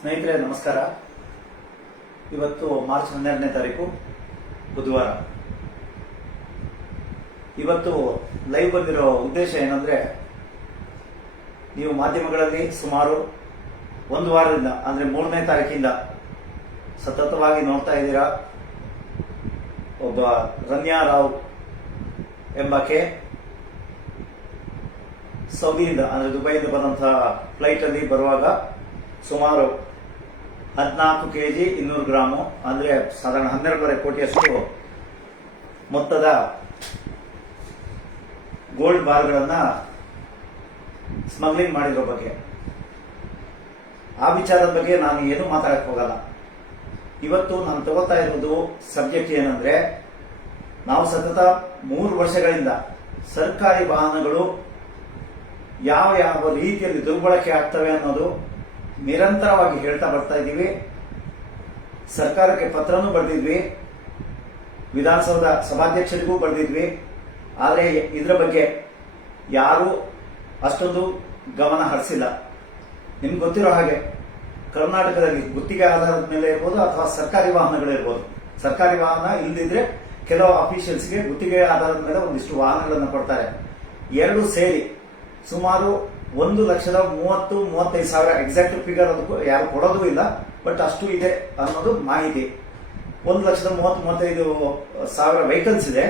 ಸ್ನೇಹಿತರೆ ನಮಸ್ಕಾರ. ಇವತ್ತು ಮಾರ್ಚ್ 12ನೇ ತಾರೀಕು ಬುಧವಾರ. ಇವತ್ತು ಲೈವ್ ಬಂದಿರೋ ಉದ್ದೇಶ ಏನಂದ್ರೆ, ನೀವು ಮಾಧ್ಯಮಗಳಲ್ಲಿ ಸುಮಾರು ಒಂದು ವಾರದಿಂದ ಅಂದ್ರೆ 3ನೇ ತಾರೀಕಿಂದ ಸತತವಾಗಿ ನೋಡ್ತಾ ಇದ್ದೀರಾ. ಒಬ್ಬ ರನ್ಯಾ ರಾವ್ ಎಂಬಕ್ಕೆ ಸೌದಿಯಿಂದ ಅಂದ್ರೆ ದುಬೈಯಿಂದ ಬಂದಂತಹ ಫ್ಲೈಟ್ ಅಲ್ಲಿ ಬರುವಾಗ ಸುಮಾರು 14 kg 200 ಗ್ರಾಮು ಅಂದ್ರೆ ಸಾಧಾರಣ 12.5 ಕೋಟಿಯಷ್ಟು ಮೊತ್ತದ ಗೋಲ್ಡ್ ಬಾರ್ಗಳನ್ನ ಸ್ಮಗ್ಲಿಂಗ್ ಮಾಡಿರೋ ಬಗ್ಗೆ, ಆ ವಿಚಾರದ ಬಗ್ಗೆ ನಾನು ಏನು ಮಾತಾಡಕ್ ಹೋಗಲ್ಲ. ಇವತ್ತು ನಾನು ತಗೋತಾ ಇರೋದು ಸಬ್ಜೆಕ್ಟ್ ಏನಂದ್ರೆ, ನಾವು ಸತತ 3 ವರ್ಷಗಳಿಂದ ಸರ್ಕಾರಿ ವಾಹನಗಳು ಯಾವ ಯಾವ ರೀತಿಯಲ್ಲಿ ದುರ್ಬಳಕೆ ಆಗ್ತವೆ ಅನ್ನೋದು ನಿರಂತರವಾಗಿ ಹೇಳ್ತಾ ಬರ್ತಾ ಇದ್ದೀವಿ. ಸರ್ಕಾರಕ್ಕೆ ಪತ್ರನೂ ಬರೆದಿದ್ವಿ, ವಿಧಾನಸೌಧ ಸಭಾಧ್ಯಕ್ಷರಿಗೂ ಬರೆದಿದ್ವಿ. ಆದರೆ ಇದರ ಬಗ್ಗೆ ಯಾರು ಅಷ್ಟೊಂದು ಗಮನ ಹರಿಸಿಲ್ಲ. ನಿಮ್ಗೆ ಗೊತ್ತಿರೋ ಹಾಗೆ ಕರ್ನಾಟಕದಲ್ಲಿ ಗುತ್ತಿಗೆ ಆಧಾರದ ಮೇಲೆ ಇರ್ಬೋದು ಅಥವಾ ಸರ್ಕಾರಿ ವಾಹನಗಳಿರ್ಬೋದು. ಸರ್ಕಾರಿ ವಾಹನ ಇಲ್ಲದಿದ್ರೆ ಕೆಲವು ಅಫಿಷಿಯಲ್ಸ್ಗೆ ಗುತ್ತಿಗೆ ಆಧಾರದ ಮೇಲೆ ಒಂದಿಷ್ಟು ವಾಹನಗಳನ್ನು ಕೊಡ್ತಾರೆ. ಎರಡು ಸೇರಿ ಸುಮಾರು 1,30,35,000 ಎಕ್ಸಾಕ್ಟ್ ಫಿಗರ್ ಅದಕ್ಕೂ ಯಾರು ಕೊಡೋದು ಇಲ್ಲ, ಬಟ್ ಅಷ್ಟು ಇದೆ ಅನ್ನೋದು ಮಾಹಿತಿ. 1,30,35,000 ವೆಹಿಕಲ್ಸ್ ಇದೆ.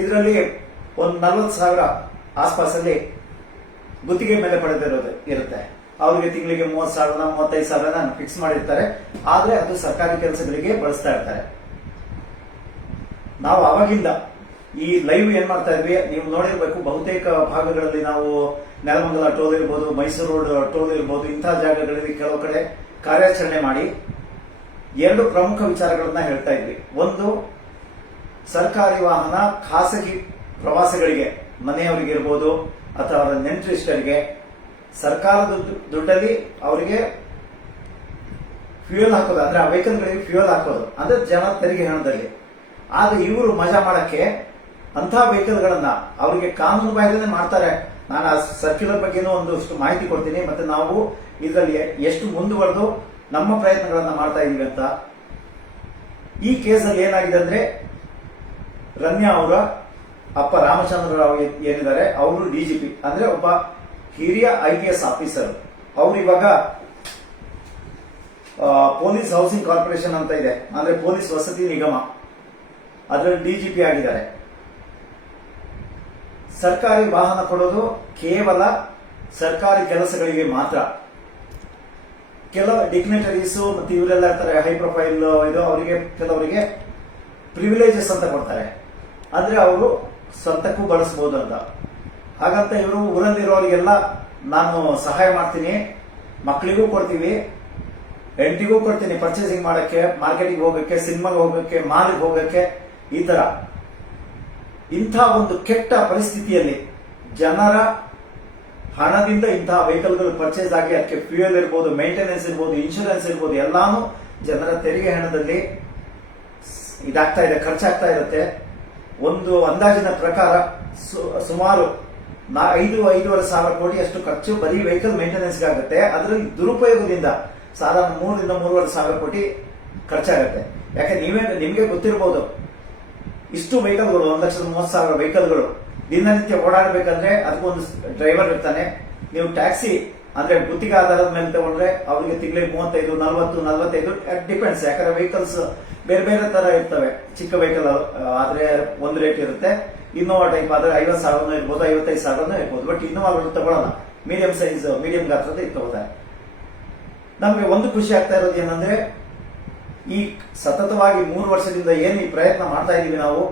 ಇದರಲ್ಲಿ ಒಂದು 40,000 ಆಸ್ಪಾಸಲ್ಲಿ ಗುತ್ತಿಗೆ ಮೇಲೆ ಪಡೆದಿರೋದು ಇರುತ್ತೆ. ಅವರಿಗೆ ತಿಂಗಳಿಗೆ 30,000 35,000 ಫಿಕ್ಸ್ ಮಾಡಿರ್ತಾರೆ. ಆದ್ರೆ ಅದು ಸರ್ಕಾರಿ ಕೆಲಸಗಳಿಗೆ ಬಳಸ್ತಾ ಇರ್ತಾರೆ. ನಾವು ಅವಾಗಿಂದ ಈ ಲೈವ್ ಏನ್ ಮಾಡ್ತಾ ಇದ್ವಿ, ನೀವು ನೋಡಿರ್ಬೇಕು. ಬಹುತೇಕ ಭಾಗಗಳಲ್ಲಿ ನಾವು ನೆಲಮಂಗಲ ಟೋಲ್ ಇರ್ಬೋದು, ಮೈಸೂರು ರೋಡ್ ಟೋಲ್ ಇರ್ಬೋದು, ಇಂತಹ ಜಾಗಗಳಲ್ಲಿ ಕೆಲವು ಕಡೆ ಕಾರ್ಯಾಚರಣೆ ಮಾಡಿ 2 ಪ್ರಮುಖ ವಿಚಾರಗಳನ್ನ ಹೇಳ್ತಾ ಇದ್ವಿ. ಒಂದು, ಸರ್ಕಾರಿ ವಾಹನ ಖಾಸಗಿ ಪ್ರವಾಸಿಗಳಿಗೆ, ಮನೆಯವರಿಗೆ ಇರ್ಬೋದು ಅಥವಾ ಅವರ ನೆಂಟರಿಷ್ಟರಿಗೆ ಸರ್ಕಾರದ ದುಡ್ಡಲ್ಲಿ ಅವರಿಗೆ ಫ್ಯೂಯಲ್ ಹಾಕೋದು, ಅಂದ್ರೆ ಆ ವೆಹಿಕಲ್ಗಳಿಗೆ ಫ್ಯೂಯಲ್ ಹಾಕೋದು, ಅಂದ್ರೆ ಜನ ತೆರಿಗೆ ಹಣದಲ್ಲಿ. ಆದ್ರೆ ಇವರು ಮಜಾ ಮಾಡಕ್ಕೆ ಅಂತಹ ವೆಹಿಕಲ್ಗಳನ್ನ ಅವರಿಗೆ ಕಾನೂನು ಬಾಹಿರನೇ ಮಾಡ್ತಾರೆ. ನಾನು ಆ ಸರ್ಕ್ಯುಲರ್ ಬಗ್ಗೆನೂ ಒಂದಷ್ಟು ಮಾಹಿತಿ ಕೊಡ್ತೀನಿ, ಮತ್ತೆ ನಾವು ಇದರಲ್ಲಿ ಎಷ್ಟು ಮುಂದುವರೆದು ನಮ್ಮ ಪ್ರಯತ್ನಗಳನ್ನ ಮಾಡ್ತಾ ಇದೀವಿ ಅಂತ. ಈ ಕೇಸಲ್ಲಿ ಏನಾಗಿದೆ ಅಂದ್ರೆ, ರನ್ಯಾ ಅವರ ಅಪ್ಪ ರಾಮಚಂದ್ರ ರಾವ್ ಏನಿದ್ದಾರೆ, ಅವರು ಡಿಜಿಪಿ ಅಂದ್ರೆ ಒಬ್ಬ ಹಿರಿಯ IPS ಆಫೀಸರ್. ಅವರು ಇವಾಗ ಪೊಲೀಸ್ ಹೌಸಿಂಗ್ ಕಾರ್ಪೊರೇಷನ್ ಅಂತ ಇದೆ, ಅಂದ್ರೆ ಪೊಲೀಸ್ ವಸತಿ ನಿಗಮ, ಅದರಲ್ಲಿ ಡಿಜಿಪಿ ಆಗಿದ್ದಾರೆ. ಸರ್ಕಾರಿ ವಾಹನ ಕೊಡೋದು ಕೇವಲ ಸರ್ಕಾರಿ ಕೆಲಸಗಳಿಗೆ ಮಾತ್ರ. ಕೆಲವು ಡಿಗ್ನಿಟರೀಸ್ ಮತ್ತೆ ಇವರೆಲ್ಲ ಇರ್ತಾರೆ, ಹೈ ಪ್ರೊಫೈಲ್ ಇದು, ಅವರಿಗೆ ಕೆಲವರಿಗೆ ಪ್ರಿವಿಲೇಜಸ್ ಅಂತ ಕೊಡ್ತಾರೆ, ಅಂದ್ರೆ ಅವರು ಸ್ವಂತಕ್ಕೂ ಬಳಸಬಹುದು ಅಂತ. ಹಾಗಂತ ಇವರು ಊರಲ್ಲಿರೋರಿಗೆಲ್ಲ ನಾನು ಸಹಾಯ ಮಾಡ್ತೀನಿ, ಮಕ್ಕಳಿಗೂ ಕೊಡ್ತೀವಿ, ಹೆಂಡತಿಗೂ ಕೊಡ್ತೀನಿ ಪರ್ಚೇಸಿಂಗ್ ಮಾಡಕ್ಕೆ, ಮಾರ್ಕೆಟಿಗೆ ಹೋಗಕ್ಕೆ, ಸಿನಿಮಾಗೆ ಹೋಗಕ್ಕೆ, ಮಾಲ್ಗೆ ಹೋಗಕ್ಕೆ, ಈ ತರ. ಇಂಥ ಒಂದು ಕೆಟ್ಟ ಪರಿಸ್ಥಿತಿಯಲ್ಲಿ ಜನರ ಹಣದಿಂದ ಇಂತಹ ವೆಹಿಕಲ್ಗಳು ಪರ್ಚೇಸ್ ಆಗಿ ಅದಕ್ಕೆ ಫ್ಯೂಯಲ್ ಇರ್ಬೋದು, ಮೇಂಟೆನೆನ್ಸ್ ಇರ್ಬೋದು, ಇನ್ಶೂರೆನ್ಸ್ ಇರ್ಬೋದು, ಎಲ್ಲಾನು ಜನರ ತೆರಿಗೆ ಹಣದಲ್ಲಿ ಇದಾಗ್ತಾ ಇದೆ, ಖರ್ಚಾಗ್ತಾ ಇರುತ್ತೆ. ಒಂದು ಅಂದಾಜಿನ ಪ್ರಕಾರ ಸುಮಾರು 5-5.5 ಸಾವಿರ ಕೋಟಿ ಅಷ್ಟು ಖರ್ಚು ಬರೀ ವೆಹಿಕಲ್ ಮೇಂಟೆನೆನ್ಸ್ಗೆ ಆಗುತ್ತೆ. ಅದರಲ್ಲಿ ದುರುಪಯೋಗದಿಂದ ಸಾಧಾರಣ 3ರಿಂದ 3.5 ಸಾವಿರ ಕೋಟಿ ಖರ್ಚಾಗುತ್ತೆ. ಯಾಕೆ ನಿಮ್ಗೆ ಗೊತ್ತಿರಬಹುದು, ಇಷ್ಟು ವೆಹಿಕಲ್ಗಳು 1,30,000 ವೆಹಿಕಲ್ಗಳು ದಿನನಿತ್ಯ ಓಡಾಡಬೇಕಂದ್ರೆ ಅದಕ್ಕೊಂದು ಡ್ರೈವರ್ ಇರ್ತಾನೆ. ನೀವು ಟ್ಯಾಕ್ಸಿ ಅಂದ್ರೆ ಗುತ್ತಿಗೆ ಆಧಾರದ ಮೇಲೆ ತಗೊಂಡ್ರೆ ಅವರಿಗೆ ತಿಂಗಳಿಗೆ 35, 40, 45 ಡಿಪೆಂಡ್ಸ್. ಯಾಕಂದ್ರೆ ವೆಹಿಕಲ್ಸ್ ಬೇರೆ ಬೇರೆ ತರ ಇರ್ತವೆ. ಚಿಕ್ಕ ವೆಹಿಕಲ್ ಆದ್ರೆ ಒಂದು ರೇಟ್ ಇರುತ್ತೆ, ಇನ್ನೋವಾ ಟೈಪ್ ಆದ್ರೆ 50,000 ಇರ್ಬೋದು, 55,000 ಇರ್ಬೋದು. ಬಟ್ ಇನ್ನೋವಾಗಳು ತಗೊಳ್ಳಲ್ಲ, ಮೀಡಿಯಂ ಸೈಜ್, ಮೀಡಿಯಂ ಗಾತ್ರದ ಇದು ತಗೋತಾರೆ. ನಮ್ಗೆ ಒಂದು ಖುಷಿ ಆಗ್ತಾ ಇರೋದು ಏನಂದ್ರೆ, ಈ ಸತತವಾಗಿ 3 ವರ್ಷದಿಂದ ಏನು ಈ ಪ್ರಯತ್ನ ಮಾಡ್ತಾ ಇದೀವಿ ನಾವು,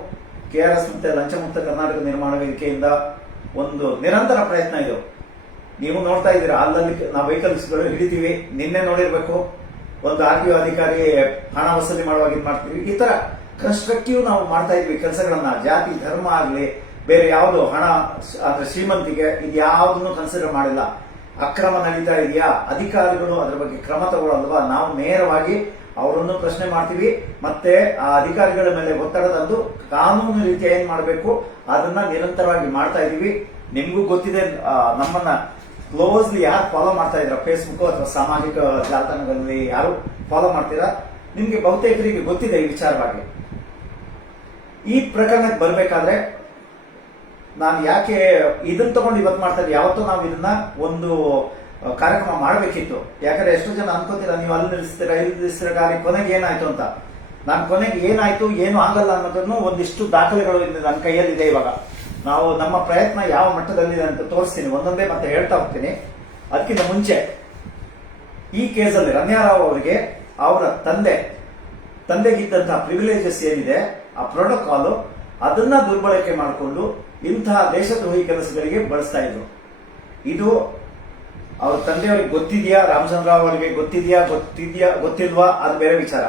KRS ಮತ್ತೆ ಲಂಚ ಮುಕ್ತ ಕರ್ನಾಟಕ ನಿರ್ಮಾಣ ವೇದಿಕೆಯಿಂದ ಒಂದು ನಿರಂತರ ಪ್ರಯತ್ನ ಇದು. ನೀವು ನೋಡ್ತಾ ಇದ್ದೀರಾ, ಅಲ್ಲಲ್ಲಿ ನಾವು ವೆಹಿಕಲ್ಸ್ಗಳು ಹಿಡಿತೀವಿ. ನಿನ್ನೆ ನೋಡಿರ್ಬೇಕು, ಒಂದು RTO ಅಧಿಕಾರಿ ಹಣ ವಸೂಲಿ ಮಾಡುವಾಗ ಇದು ಮಾಡ್ತೀವಿ. ಈ ತರ ಕನ್ಸ್ಟ್ರಕ್ಟಿವ್ ನಾವು ಮಾಡ್ತಾ ಇದ್ವಿ ಕೆಲಸಗಳನ್ನ. ಜಾತಿ ಧರ್ಮ ಆಗ್ಲಿ, ಬೇರೆ ಯಾವುದು ಹಣ ಅಂದ್ರೆ ಶ್ರೀಮಂತಿಗೆ, ಇದು ಯಾವುದನ್ನು ಕನ್ಸಿಡರ್ ಮಾಡಿಲ್ಲ. ಅಕ್ರಮ ನಡೀತಾ ಇದೆಯಾ, ಅಧಿಕಾರಿಗಳು ಅದರ ಬಗ್ಗೆ ಕ್ರಮ ತಗೊಳ್ಳಲ್ವಾ, ನಾವು ನೇರವಾಗಿ ಅವರನ್ನು ಪ್ರಶ್ನೆ ಮಾಡ್ತೀವಿ. ಮತ್ತೆ ಆ ಅಧಿಕಾರಿಗಳ ಮೇಲೆ ಒತ್ತಡ ತಂದು ಕಾನೂನು ರೀತಿ ಏನ್ ಮಾಡಬೇಕು ಅದನ್ನ ನಿರಂತರವಾಗಿ ಮಾಡ್ತಾ ಇದೀವಿ. ನಿಮ್ಗೂ ಗೊತ್ತಿದೆ, ನಮ್ಮನ್ನ ಕ್ಲೋಸ್ಲಿ ಯಾರು ಫಾಲೋ ಮಾಡ್ತಾ ಇದ್ರ ಫೇಸ್ಬುಕ್ ಅಥವಾ ಸಾಮಾಜಿಕ ಜಾಲತಾಣಗಳಲ್ಲಿ ಯಾರು ಫಾಲೋ ಮಾಡ್ತೀರಾ ನಿಮ್ಗೆ ಬಹುತೇಕರಿಗೆ ಗೊತ್ತಿದೆ ಈ ವಿಚಾರವಾಗಿ. ಈ ಪ್ರಕರಣಕ್ಕೆ ಬರ್ಬೇಕಾದ್ರೆ ನಾನು ಯಾಕೆ ಇದನ್ನ ತಗೊಂಡು ಇವತ್ತು ಮಾಡ್ತಾ ಇದ್ದೆ, ಯಾವತ್ತೂ ನಾವು ಇದನ್ನ ಒಂದು ಕಾರ್ಯಕ್ರಮ ಮಾಡಬೇಕಿತ್ತು. ಯಾಕಂದ್ರೆ ಎಷ್ಟೋ ಜನ ಅನ್ಕೋತೀರಾ ನೀವು ಅಲ್ಲಿ ನಿಲ್ಲಿಸ್ತೀರಾ ಇಲ್ಲಿ ನಿಲ್ಲಿಸ್ತೀರಾ ಗಾಡಿ ಕೊನೆಗೆ ಏನಾಯ್ತು ಅಂತ. ನಾನು ಕೊನೆಗೆ ಏನಾಯ್ತು ಏನು ಆಗಲ್ಲ ಅನ್ನೋದನ್ನು ಒಂದಿಷ್ಟು ದಾಖಲೆಗಳು ನನ್ನ ಕೈಯಲ್ಲಿದೆ. ಇವಾಗ ನಾವು ನಮ್ಮ ಪ್ರಯತ್ನ ಯಾವ ಮಟ್ಟದಲ್ಲಿದೆ ಅಂತ ತೋರಿಸ್ತೀನಿ, ಒಂದೊಂದೇ ಮತ್ತೆ ಹೇಳ್ತಾ ಹೋಗ್ತೀನಿ. ಅದಕ್ಕಿಂತ ಮುಂಚೆ ಈ ಕೇಸಲ್ಲಿ ರಮ್ಯಾರಾವ್ ಅವರಿಗೆ ಅವರ ತಂದೆಗಿದ್ದಂತಹ ಪ್ರಿವಿಲೇಜಸ್ ಏನಿದೆ ಆ ಪ್ರೋಟೋಕಾಲ್ ಅದನ್ನ ದುರ್ಬಳಕೆ ಮಾಡಿಕೊಂಡು ಇಂತಹ ದೇಶದ್ರೋಹಿ ಕೆಲಸಗಳಿಗೆ ಬಳಸ್ತಾ ಇದ್ರು. ಇದು ಅವ್ರ ತಂದೆಯವರಿಗೆ ಗೊತ್ತಿದೆಯಾ, ರಾಮಚಂದ್ರ ಅವರಿಗೆ ಗೊತ್ತಿಲ್ವಾ ಅದು ಬೇರೆ ವಿಚಾರ.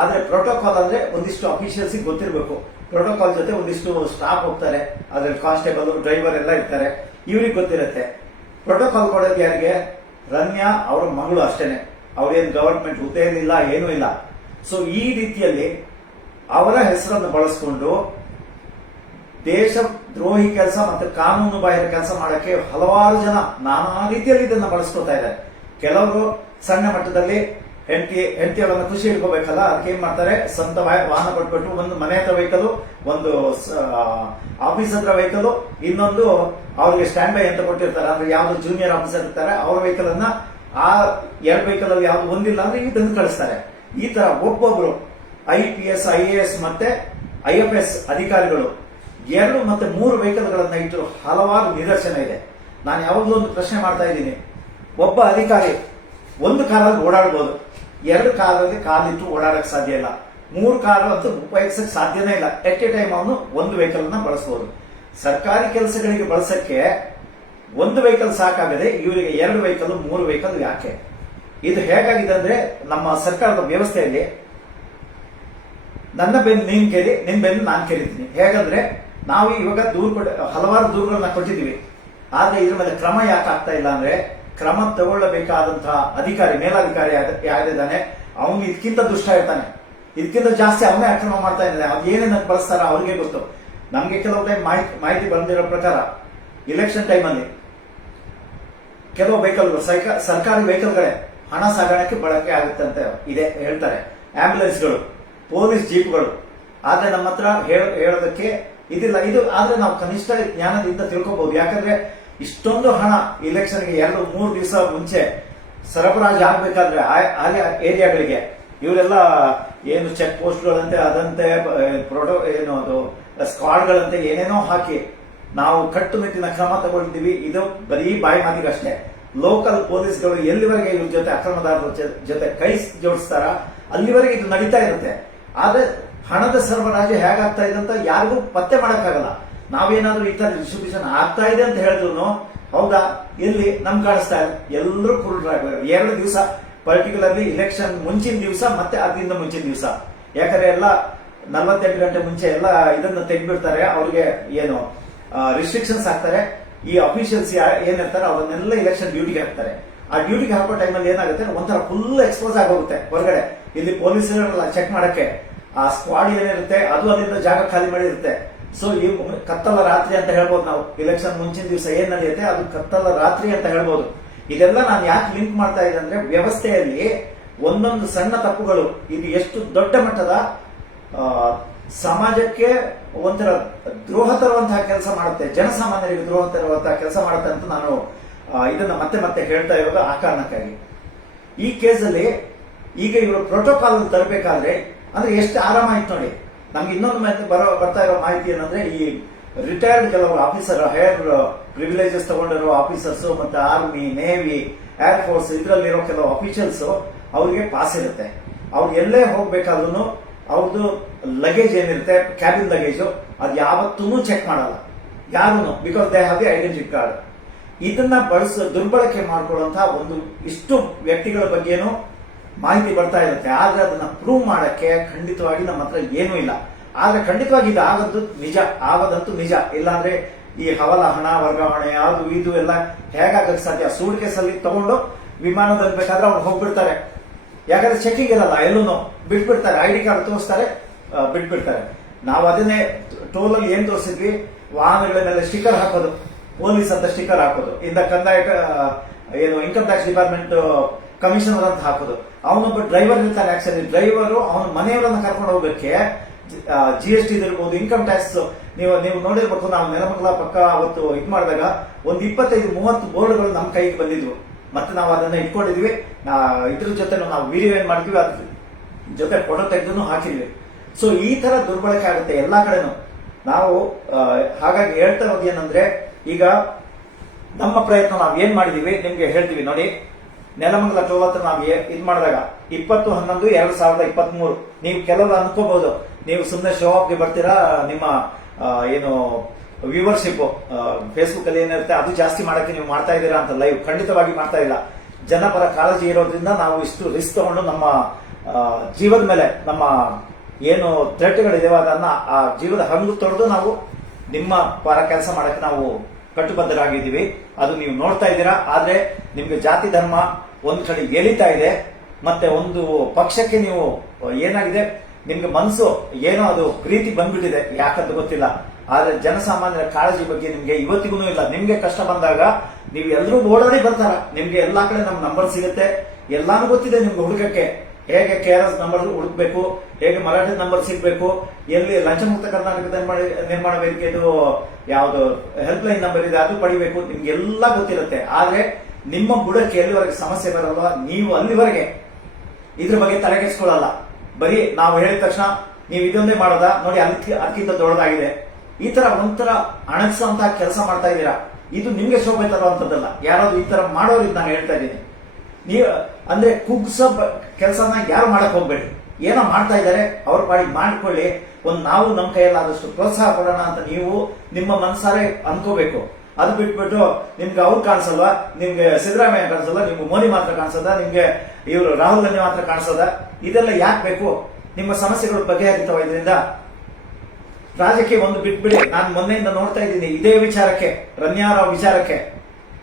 ಆದ್ರೆ ಪ್ರೋಟೋಕಾಲ್ ಅಂದ್ರೆ ಒಂದಿಷ್ಟು ಅಫಿಷಿಯಲ್ಸ್ ಗೊತ್ತಿರಬೇಕು. ಪ್ರೋಟೋಕಾಲ್ ಜೊತೆ ಒಂದಿಷ್ಟು ಸ್ಟಾಫ್ ಹೋಗ್ತಾರೆ, ಅದ್ರಲ್ಲಿ ಕಾನ್ಸ್ಟೇಬಲ್ ಡ್ರೈವರ್ ಎಲ್ಲ ಇರ್ತಾರೆ, ಇವ್ರಿಗೆ ಗೊತ್ತಿರುತ್ತೆ. ಪ್ರೋಟೋಕಾಲ್ ಕೊಡೋದು ಯಾರಿಗೆ? ರಮ್ಯಾ ಅವರ ಮಗಳು ಅಷ್ಟೇನೆ. ಅವ್ರೇನು ಗವರ್ಮೆಂಟ್ ಹುದ್ದೆಯಲ್ಲಿಲ್ಲ, ಏನೂ ಇಲ್ಲ. ಸೊ ಈ ರೀತಿಯಲ್ಲಿ ಅವರ ಹೆಸರನ್ನು ಬಳಸಿಕೊಂಡು ದೇಶ ದ್ರೋಹಿ ಕೆಲಸ ಮತ್ತು ಕಾನೂನು ಬಾಹಿರ ಕೆಲಸ ಮಾಡಕ್ಕೆ ಹಲವಾರು ಜನ ನಾನಾ ರೀತಿಯಲ್ಲಿ ಇದನ್ನ ಬಳಸ್ಕೊತಾ ಇದ್ದಾರೆ. ಕೆಲವರು ಸಣ್ಣ ಮಟ್ಟದಲ್ಲಿ ಹೆಂಡತಿಯವರನ್ನ ಖುಷಿ ಇಟ್ಕೋಬೇಕಲ್ಲ, ಅದಕ್ಕೆ ಏನ್ ಮಾಡ್ತಾರೆ, ಸ್ವಂತ ವಾಹನ ಕೊಟ್ಬಿಟ್ಟು ಒಂದು ಮನೆ ಹತ್ರ ವೆಹಿಕಲ್, ಒಂದು ಆಫೀಸ್ ಹತ್ರ ವೆಹಿಕಲ್, ಇನ್ನೊಂದು ಅವ್ರಿಗೆ ಸ್ಟ್ಯಾಂಡ್ ಬೈ ಅಂತ ಕೊಟ್ಟಿರ್ತಾರೆ. ಅಂದ್ರೆ ಯಾವ್ದು ಜೂನಿಯರ್ ಆಫೀಸರ್ ಇರ್ತಾರೆ ಅವ್ರ ವೆಹಿಕಲ್ ಅನ್ನ ಆ 2 ವೆಹಿಕಲ್ ಅಲ್ಲಿ ಯಾವ್ದು ಒಂದಿಲ್ಲ ಅಂದ್ರೆ ಇದನ್ನು ಕಳಿಸ್ತಾರೆ. ಈ ತರ ಒಬ್ಬೊಬ್ರು IPS IAS ಮತ್ತೆ IFS ಅಧಿಕಾರಿಗಳು 2 ಮತ್ತು 3 ವೆಹಿಕಲ್ಗಳನ್ನ ಇಟ್ಟು ಹಲವಾರು ನಿದರ್ಶನ ಇದೆ. ನಾನು ಯಾವಾಗಲೂ ಒಂದು ಪ್ರಶ್ನೆ ಮಾಡ್ತಾ ಇದ್ದೀನಿ, ಒಬ್ಬ ಅಧಿಕಾರಿ ಒಂದು ಕಾರಲ್ಲಿ ಓಡಾಡಬಹುದು, 2 ಕಾರಲ್ಲಿ ಕಾಲಿಟ್ಟು ಓಡಾಡಕ್ ಸಾಧ್ಯ ಇಲ್ಲ, 3 ಕಾರು ಅಂತೂ ಉಪಯೋಗಿಸಕ್ ಸಾಧ್ಯನೇ ಇಲ್ಲ. ಎಟ್ ಎ ಟೈಮ್ ಅವನು ಒಂದು ವೆಹಿಕಲ್ ನ ಬಳಸಬಹುದು. ಸರ್ಕಾರಿ ಕೆಲಸಗಳಿಗೆ ಬಳಸಕ್ಕೆ ಒಂದು ವೆಹಿಕಲ್ ಸಾಕಾಗದೆ ಇವರಿಗೆ 2 ವೆಹಿಕಲ್ 3 ವೆಹಿಕಲ್ ಯಾಕೆ? ಇದು ಹೇಗಾಗಿದೆ ಅಂದ್ರೆ ನಮ್ಮ ಸರ್ಕಾರದ ವ್ಯವಸ್ಥೆಯಲ್ಲಿ ನನ್ನ ಬೆನ್ನು ನೀನ್ ಕೇಳಿ, ನಿನ್ ಬೆನ್ನು ನಾನು ಕೇಳಿದ್ದೀನಿ. ಹೇಗಂದ್ರೆ ನಾವು ಇವಾಗ ಹಲವಾರು ದೂರುಗಳನ್ನ ಕೊಟ್ಟಿದ್ದೀವಿ, ಆದ್ರೆ ಇದ್ರ ಮೇಲೆ ಕ್ರಮ ಯಾಕೆ ಆಗ್ತಾ ಇಲ್ಲ ಅಂದ್ರೆ ಕ್ರಮ ತಗೊಳ್ಳಬೇಕಾದಂತಹ ಅಧಿಕಾರಿ, ಮೇಲಾಧಿಕಾರಿ ಯಾರಿದ್ದಾನೆ ಅವನು ಇದಕ್ಕಿಂತ ದುಷ್ಟ ಇರ್ತಾನೆ, ಇದಕ್ಕಿಂತ ಜಾಸ್ತಿ ಅವನೇ ಅಕ್ರಮ ಮಾಡ್ತಾ ಇದ್ದಾನೆ. ಅದು ಏನೇನ ಬಳಸ್ತಾರ ಅವ್ರಿಗೆ ಗೊತ್ತು. ನಮ್ಗೆ ಕೆಲವು ಟೈಮ್ ಮಾಹಿತಿ ಬಂದಿರೋ ಪ್ರಕಾರ ಇಲೆಕ್ಷನ್ ಟೈಮಲ್ಲಿ ಕೆಲವು ವೆಹಿಕಲ್ಗಳು ಸರ್ಕಾರಿ ವೆಹಿಕಲ್ಗಳೇ ಹಣ ಸಾಗಾಣಿಕೆ ಬಳಕೆ ಆಗುತ್ತೆ ಅಂತ ಇದೆ ಹೇಳ್ತಾರೆ. ಆಂಬ್ಯುಲೆನ್ಸ್ಗಳು, ಪೊಲೀಸ್ ಜೀಪ್ಗಳು. ಆದ್ರೆ ನಮ್ಮ ಹತ್ರ ಹೇಳೋದಕ್ಕೆ ಇದಿಲ್ಲ. ಇದು ಆದ್ರೆ ನಾವು ಕನಿಷ್ಠ ಜ್ಞಾನದಿಂದ ತಿಳ್ಕೋಬಹುದು. ಯಾಕಂದ್ರೆ ಇಷ್ಟೊಂದು ಹಣ ಇಲೆಕ್ಷನ್ಗೆ 2-3 ದಿವಸ ಮುಂಚೆ ಸರಬರಾಜು ಆಗ್ಬೇಕಾದ್ರೆ ಆ ಏರಿಯಾಗಳಿಗೆ ಇವರೆಲ್ಲ ಏನು ಚೆಕ್ ಪೋಸ್ಟ್ಗಳಂತೆ ಅದಂತೆ ಏನು ಅದು ಸ್ಕ್ವಾಡ್ಗಳಂತೆ ಏನೇನೋ ಹಾಕಿ ನಾವು ಕಟ್ಟುನಿಟ್ಟಿನ ಕ್ರಮ ತಗೊಳ್ತೀವಿ. ಇದು ಬರೀ ಬಾಯಿ ಮಾತಿಗಷ್ಟೇ. ಲೋಕಲ್ ಪೊಲೀಸ್ಗಳು ಎಲ್ಲಿವರೆಗೆ ಇವ್ರ ಜೊತೆ ಅಕ್ರಮದಾರರ ಜೊತೆ ಕೈ ಜೋಡಿಸ್ತಾರ ಅಲ್ಲಿವರೆಗೆ ಇದು ನಡೀತಾ ಇರುತ್ತೆ. ಆದ್ರೆ ಹಣದ ಸರಬರಾಜು ಹೇಗಾಗ್ತಾ ಇದೆ ಅಂತ ಯಾರಿಗೂ ಪತ್ತೆ ಮಾಡಕ್ಕಾಗಲ್ಲ. ನಾವೇನಾದ್ರೂ ಈ ತರ ಡಿಸ್ಟ್ರಿಬ್ಯೂಷನ್ ಆಗ್ತಾ ಇದೆ ಅಂತ ಹೇಳಿದ್ರು ಹೌದಾ ಎಲ್ಲಿ ನಮ್ ಕಾಣಿಸ್ತಾ ಇಲ್ಲ, ಎಲ್ಲರೂ ಕುರುಡರಾಗ್ತಾರೆ. 2 ದಿವಸ ಪರ್ಟಿಕ್ಯುಲರ್ಲಿ ಇಲೆಕ್ಷನ್ ಮುಂಚಿನ ದಿವಸ ಮತ್ತೆ ಅದರಿಂದ ಮುಂಚಿನ ದಿವಸ, ಯಾಕಂದ್ರೆ ಎಲ್ಲ 48 ಗಂಟೆ ಮುಂಚೆ ಎಲ್ಲ ಇದನ್ನ ತೆಗೆದ್ಬಿಡ್ತಾರೆ. ಅವ್ರಿಗೆ ಏನು ರಿಸ್ಟ್ರಿಕ್ಷನ್ಸ್ ಹಾಕ್ತಾರೆ. ಈ ಅಫಿಷಿಯಲ್ಸ್ ಏನಿರ್ತಾರೆ ಅವರನ್ನೆಲ್ಲ ಇಲೆಕ್ಷನ್ ಡ್ಯೂಟಿಗೆ ಹಾಕ್ತಾರೆ. ಆ ಡ್ಯೂಟಿಗೆ ಹಾಕೋ ಟೈಮಲ್ಲಿ ಏನಾಗುತ್ತೆ, ಒಂಥರ ಫುಲ್ ಎಕ್ಸ್ಪೋಸ್ ಆಗೋಗುತ್ತೆ ಹೊರಗಡೆ. ಇಲ್ಲಿ ಪೊಲೀಸರಲ್ಲ ಚೆಕ್ ಮಾಡಕ್ಕೆ, ಆ ಸ್ಕ್ವಾಡ್ ಏನಿರುತ್ತೆ ಅದು ಅಲ್ಲಿಂದ ಜಾಗ ಖಾಲಿ ಮಾಡಿರುತ್ತೆ. ಸೊ ಈ ಕತ್ತಲ ರಾತ್ರಿ ಅಂತ ಹೇಳ್ಬೋದು ನಾವು. ಇಲೆಕ್ಷನ್ ಮುಂಚಿನ ದಿವಸ ಏನ್ ನಡೆಯುತ್ತೆ ಅದು ಕತ್ತಲ ರಾತ್ರಿ ಅಂತ ಹೇಳ್ಬೋದು. ಇದೆಲ್ಲ ನಾನು ಯಾಕೆ ಲಿಂಕ್ ಮಾಡ್ತಾ ಇದ್ದೆ ಅಂದ್ರೆ ವ್ಯವಸ್ಥೆಯಲ್ಲಿ ಒಂದೊಂದು ಸಣ್ಣ ತಪ್ಪುಗಳು ಇದು ಎಷ್ಟು ದೊಡ್ಡ ಮಟ್ಟದ ಸಮಾಜಕ್ಕೆ ಒಂಥರ ದ್ರೋಹ ತರುವಂತಹ ಕೆಲಸ ಮಾಡುತ್ತೆ, ಜನಸಾಮಾನ್ಯರಿಗೆ ದ್ರೋಹ ತರುವಂತಹ ಕೆಲಸ ಮಾಡುತ್ತೆ ಅಂತ ನಾನು ಇದನ್ನ ಮತ್ತೆ ಮತ್ತೆ ಹೇಳ್ತಾ ಇರೋದು ಆ ಕಾರಣಕ್ಕಾಗಿ. ಈ ಕೇಸಲ್ಲಿ ಈಗ ಇವರು ಪ್ರೋಟೋಕಾಲ್ ತರಬೇಕಾದ್ರೆ ಅಂದ್ರೆ ಎಷ್ಟು ಆರಾಮ ಆಯ್ತು ನೋಡಿ. ನಮ್ಗೆ ಇನ್ನೊಂದು ಬರ್ತಾ ಇರೋ ಮಾಹಿತಿ ಏನಂದ್ರೆ ಈ ರಿಟೈರ್ಡ್ ಕೆಲವರು ಆಫೀಸರ್, ಹೈಯರ್ ಪ್ರಿವಿಲೇಜಸ್ ತಗೊಂಡಿರೋ ಆಫೀಸರ್ಸ್ ಮತ್ತೆ ಆರ್ಮಿ, ನೇವಿ, ಏರ್ ಫೋರ್ಸ್ ಇದರಲ್ಲಿರೋ ಕೆಲವು ಅಫಿಷಿಯಲ್ಸ್ ಅವರಿಗೆ ಪಾಸ್ ಇರುತ್ತೆ. ಅವ್ರು ಎಲ್ಲೇ ಹೋಗ್ಬೇಕಾದ್ರೂ ಅವ್ರದ್ದು ಲಗೇಜ್ ಏನಿರುತ್ತೆ, ಕ್ಯಾಬಿನ್ ಲಗೇಜ್, ಅದು ಯಾವತ್ತೂ ಚೆಕ್ ಮಾಡಲ್ಲ ಯಾರು, because they have the identity card. ಇದನ್ನ ದುರ್ಬಳಕೆ ಮಾಡ್ಕೊಳ್ಳುವಂತಹ ಒಂದು ಇಷ್ಟು ವ್ಯಕ್ತಿಗಳ ಬಗ್ಗೆನೂ ಮಾಹಿತಿ ಬರ್ತಾ ಇರುತ್ತೆ. ಆದ್ರೆ ಅದನ್ನ ಪ್ರೂವ್ ಮಾಡಕ್ಕೆ ಖಂಡಿತವಾಗಿ ನಮ್ಮ ಹತ್ರ ಏನೂ ಇಲ್ಲ. ಆದ್ರೆ ಖಂಡಿತವಾಗಿ ಇದು ಆಗೋದಂತೂ ನಿಜ. ಇಲ್ಲಾಂದ್ರೆ ಈ ಹವಲ ಹಣ ವರ್ಗಾವಣೆ ಅದು ಇದು ಎಲ್ಲ ಹೇಗಾಗಕ್ಕೆ ಸಾಧ್ಯ? ಸೂಟ್ ಕೇಸಲ್ಲಿ ತಗೊಂಡು ವಿಮಾನದಲ್ಲಿ ಬೇಕಾದ್ರೆ ಅವ್ರು ಹೋಗ್ಬಿಡ್ತಾರೆ. ಯಾಕಂದ್ರೆ ಚೆಕಿಂಗ್ ಇರಲ್ಲ, ಎಲ್ಲೂ ಬಿಟ್ಬಿಡ್ತಾರೆ, ID ಕಾರ್ಡ್ ತೋರಿಸ್ತಾರೆ, ಬಿಟ್ಬಿಡ್ತಾರೆ. ನಾವು ಅದನ್ನೇ ಟೋಲ್ ಅಲ್ಲಿ ಏನ್ ತೋರಿಸಿದ್ವಿ, ವಾಹನಗಳ ಮೇಲೆ ಸ್ಟಿಕ್ಕರ್ ಹಾಕೋದು, ಪೊಲೀಸ್ ಅಂತ ಸ್ಟಿಕ್ಕರ್ ಹಾಕೋದು, ಇಂದ ಕಂದಾಯ ಏನು ಇನ್ಕಮ್ ಟ್ಯಾಕ್ಸ್ ಡಿಪಾರ್ಟ್ಮೆಂಟ್ ಕಮಿಷನರ್ ಅಂತ ಹಾಕೋದು. ಅವನೊಬ್ಬ ಡ್ರೈವರ್ ಇರ್ತಾನೆ, ಆಕ್ಚುಲಿ ಡ್ರೈವರು ಅವನ ಮನೆಯವರನ್ನ ಕರ್ಕೊಂಡು ಹೋಗಕ್ಕೆ GST ಇರ್ಬೋದು, ಇನ್ಕಮ್ ಟ್ಯಾಕ್ಸ್. ನೀವು ನೋಡಿರ್ಬೇಕು, ನಾವು ನೆಲಮಂಗಲ ಪಕ್ಕ ಅವತ್ತು ಇದು ಮಾಡಿದಾಗ ಒಂದು 25-30 ಬೋರ್ಡ್ಗಳು ನಮ್ಮ ಕೈಗೆ ಬಂದಿದ್ವು. ಮತ್ತೆ ನಾವು ಅದನ್ನ ಇಟ್ಕೊಂಡಿದ್ವಿ. ಇದ್ರ ಜೊತೆ ನಾವು ವಿಡಿಯೋ ಏನ್ ಮಾಡ್ತೀವಿ, ಅದ್ರ ಜೊತೆ ಫೋಟೋ ತೆಗೆದು ಹಾಕಿದ್ವಿ. ಸೊ ಈ ತರ ದುರ್ಬಳಕೆ ಆಗುತ್ತೆ ಎಲ್ಲಾ ಕಡೆನೂ. ನಾವು ಹಾಗಾಗಿ ಹೇಳ್ತಾ ಇರೋದು ಏನಂದ್ರೆ, ಈಗ ನಮ್ಮ ಪ್ರಯತ್ನ ನಾವು ಏನ್ ಮಾಡಿದೀವಿ ನಿಮ್ಗೆ ಹೇಳ್ತೀವಿ ನೋಡಿ. ನೆಲಮಂಗಲ ಟೋಲ್ ಹತ್ರ ನಾವು ಇದು ಮಾಡಿದಾಗ 20/11/2023 ನೀವು ಕೆಲವರು ಅನ್ಕೋಬಹುದು ನೀವು ಸುಮ್ಮನೆ ಶೋ ಆಫ್ಗೆ ಬರ್ತೀರಾ, ನಿಮ್ಮ ಏನು ವ್ಯೂವರ್ಶಿಪ್ ಫೇಸ್ಬುಕ್ ಅಲ್ಲಿ ಏನಿರುತ್ತೆ ಅದು ಜಾಸ್ತಿ ಮಾಡಕ್ಕೆ ನೀವು ಮಾಡ್ತಾ ಇದ್ದೀರಾ ಅಂತ. ಲೈವ್ ಖಂಡಿತವಾಗಿ ಮಾಡ್ತಾ ಇಲ್ಲ. ಜನಪರ ಕಾಳಜಿ ಇರೋದ್ರಿಂದ ನಾವು ಇಷ್ಟು ರಿಸ್ಕ್ ತಗೊಂಡು ನಮ್ಮ ಜೀವದ ಮೇಲೆ ನಮ್ಮ ಏನು ಥ್ರೆಟ್ಗಳಿದೇವ ಅದನ್ನ ಆ ಜೀವದ ಹಂಗು ತೊಳೆದು ನಾವು ನಿಮ್ಮ ಪರ ಕೆಲಸ ಮಾಡಕ್ಕೆ ನಾವು ಕಟ್ಟುಬದ್ಧರಾಗಿದ್ದೀವಿ. ಅದು ನೀವು ನೋಡ್ತಾ ಇದ್ದೀರಾ. ಆದ್ರೆ ನಿಮ್ಗೆ ಜಾತಿ ಧರ್ಮ ಒಂದ್ ಕಡೆ ಎಳಿತಾ ಇದೆ, ಮತ್ತೆ ಒಂದು ಪಕ್ಷಕ್ಕೆ ನೀವು ಏನಾಗಿದೆ ನಿಮ್ಗೆ ಮನಸ್ಸು ಏನೋ ಅದು ಪ್ರೀತಿ ಬಂದ್ಬಿಟ್ಟಿದೆ, ಯಾಕಂತ ಗೊತ್ತಿಲ್ಲ. ಆದ್ರೆ ಜನಸಾಮಾನ್ಯರ ಕಾಳಜಿ ಬಗ್ಗೆ ನಿಮ್ಗೆ ಇವತ್ತಿಗೂ ಇಲ್ಲ. ನಿಮ್ಗೆ ಕಷ್ಟ ಬಂದಾಗ ನೀವು ಎಲ್ಲರೂ ಓಡಾಡಿ ಬರ್ತಾರ. ನಿಮ್ಗೆ ಎಲ್ಲಾ ಕಡೆ ನಮ್ ನಂಬರ್ ಸಿಗುತ್ತೆ, ಎಲ್ಲಾನು ಗೊತ್ತಿದೆ ನಿಮ್ಗೆ ಹುಡುಕಕ್ಕೆ. ಹೇಗೆ KRS ನಂಬರ್ ಹುಡುಕ್ಬೇಕು, ಹೇಗೆ ಮರಾಠಿ ನಂಬರ್ ಸಿಗ್ಬೇಕು, ಎಲ್ಲಿ ಲಂಚಮುಕ್ತ ಕರ್ನಾಟಕದ ನಿರ್ಮಾಣ ವೇದಿಕೆದು ಯಾವ್ದು ಹೆಲ್ಪ್ ಲೈನ್ ನಂಬರ್ ಇದೆ ಅದು ಪಡಿಬೇಕು, ನಿಮ್ಗೆಲ್ಲ ಗೊತ್ತಿರುತ್ತೆ. ಆದ್ರೆ ನಿಮ್ಮ ಬುಡಕ್ಕೆ ಎಲ್ಲಿವರೆಗೆ ಸಮಸ್ಯೆ ಬರಲ್ಲ, ನೀವು ಅಲ್ಲಿವರೆಗೆ ಇದ್ರ ಬಗ್ಗೆ ತಲೆಗೆಡ್ಸ್ಕೊಳ್ಳಲ್ಲ. ಬರೀ ನಾವು ಹೇಳಿದ ತಕ್ಷಣ ನೀವು ಇದೊಂದೇ ಮಾಡೋದ ನೋಡಿ, ಅದಕ್ಕಿಂತ ದೊಡ್ಡದಾಗಿದೆ. ಈ ತರ ಒಂಥರ ಅಣಗಿಸುವಂತಹ ಕೆಲಸ ಮಾಡ್ತಾ ಇದ್ದೀರಾ. ಇದು ನಿಮ್ಗೆ ಶೋಭೆ ತರುವಂತದ್ದಲ್ಲ. ಯಾರಾದ್ರೂ ಈ ತರ ಮಾಡೋರು ನಾನು ಹೇಳ್ತಾ ಇದ್ದೀನಿ. ನೀವು ಅಂದ್ರೆ ಕುಗ್ಸೋ ಕೆಲಸನ ಯಾರು ಮಾಡಕ್ ಹೋಗ್ಬೇಡಿ. ಏನೋ ಮಾಡ್ತಾ ಇದ್ದಾರೆ ಅವ್ರ ಪಾಡಿ ಮಾಡ್ಕೊಳ್ಳಿ. ನಾವು ನಮ್ಮ ಕೈಯಲ್ಲಾದಷ್ಟು ಪ್ರೋತ್ಸಾಹ ಕೊಡೋಣ ಅಂತ ನೀವು ನಿಮ್ಮ ಮನಸಾರೆ ಅನ್ಕೋಬೇಕು. ಅದು ಬಿಟ್ಬಿಟ್ಟು ನಿಮ್ಗೆ ಅವ್ರು ಕಾಣಿಸಲ್ವಾ, ನಿಮ್ಗೆ ಸಿದ್ದರಾಮಯ್ಯ ಕಾಣಿಸಲ್ಲ, ನಿಮ್ಗೆ ಮೋದಿ ಮಾತ್ರ ಕಾಣಿಸದ, ನಿಮ್ಗೆ ಇವರು ರಾಹುಲ್ ಗಾಂಧಿ ಮಾತ್ರ ಕಾಣಿಸದ, ಇದೆಲ್ಲ ಯಾಕೆ ಬೇಕು? ನಿಮ್ಮ ಸಮಸ್ಯೆಗಳು ಬಗೆಹರಿತಾವ ಇದರಿಂದ? ರಾಜಕೀಯ ಒಂದು ಬಿಟ್ಬಿಡಿ. ನಾನು ಮೊನ್ನೆಯಿಂದ ನೋಡ್ತಾ ಇದ್ದೀನಿ ಇದೇ ವಿಚಾರಕ್ಕೆ, ರನ್ಯಾರಾವ್ ವಿಚಾರಕ್ಕೆ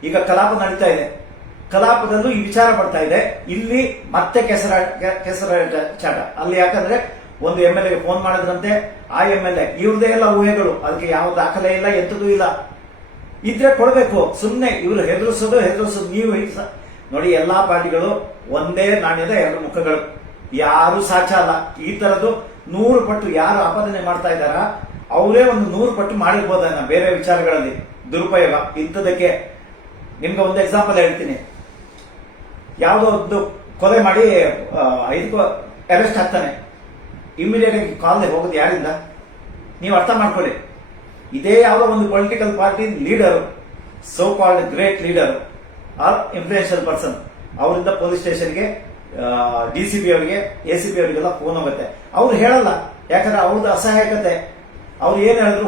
ಈಗ ಕಲಾಪ ನಡೀತಾ ಇದೆ. ಕಲಾಪದಲ್ಲೂ ಈ ವಿಚಾರ ಬರ್ತಾ ಇದೆ. ಇಲ್ಲಿ ಮತ್ತೆ ಕೆಸರ ಚಾಟ. ಅಲ್ಲಿ ಯಾಕಂದ್ರೆ ಒಂದು MLA ಗೆ ಫೋನ್ ಮಾಡಿದ್ರಂತೆ. ಆ MLA ಇವ್ರದೇ ಎಲ್ಲ ಊಹೆಗಳು, ಅದಕ್ಕೆ ಯಾವ ದಾಖಲೆ ಇಲ್ಲ, ಎಂತದೂ ಇಲ್ಲ. ಇದ್ರೆ ಕೊಡ್ಬೇಕು. ಸುಮ್ನೆ ಇವ್ರು ಹೆದರಿಸೋದು. ನೀವು ನೋಡಿ, ಎಲ್ಲಾ ಪಾರ್ಟಿಗಳು ಒಂದೇ ನಾಣ್ಯದ ಎರಡು ಮುಖಗಳು, ಯಾರು ಸಾಚ ಅಲ್ಲ. ಈ ತರದ್ದು 100 ಪಟ್ಟು ಯಾರು ಆಪಾದನೆ ಮಾಡ್ತಾ ಇದ್ದಾರ ಅವರೇ ಒಂದು 100 ಪಟ್ಟು ಮಾಡಿರ್ಬೋದನ್ನ ಬೇರೆ ವಿಚಾರಗಳಲ್ಲಿ ದುರುಪಯೋಗ. ಇಂಥದಕ್ಕೆ ನಿಮ್ಗೆ ಒಂದು ಎಕ್ಸಾಂಪಲ್ ಹೇಳ್ತೀನಿ. ಯಾವುದೋ ಒಂದು ಕೊಲೆ ಮಾಡಿ ಇದಕ್ಕೂ ಅರೆಸ್ಟ್ ಆಗ್ತಾನೆ, ಇಮಿಡಿಯೇಟ್ ಆಗಿ ಕಾಲ್ ಹೋಗೋದು ಯಾರಿಂದ? ನೀವು ಅರ್ಥ ಮಾಡ್ಕೊಳ್ಳಿ. ಇದೇ ಯಾವುದೋ ಒಂದು political party leader, so called great leader or influential person, ಅವರಿಂದ ಪೊಲೀಸ್ ಸ್ಟೇಷನ್ಗೆ DCP ಅವರಿಗೆ ACP ಅವರಿಗೆಲ್ಲ ಫೋನ್ ಹೋಗುತ್ತೆ. ಅವ್ರು ಹೇಳಲ್ಲ, ಯಾಕಂದ್ರೆ ಅವ್ರದ್ದು ಅಸಹಾಯಕತೆ. ಅವ್ರು ಏನ್ ಹೇಳಿದ್ರು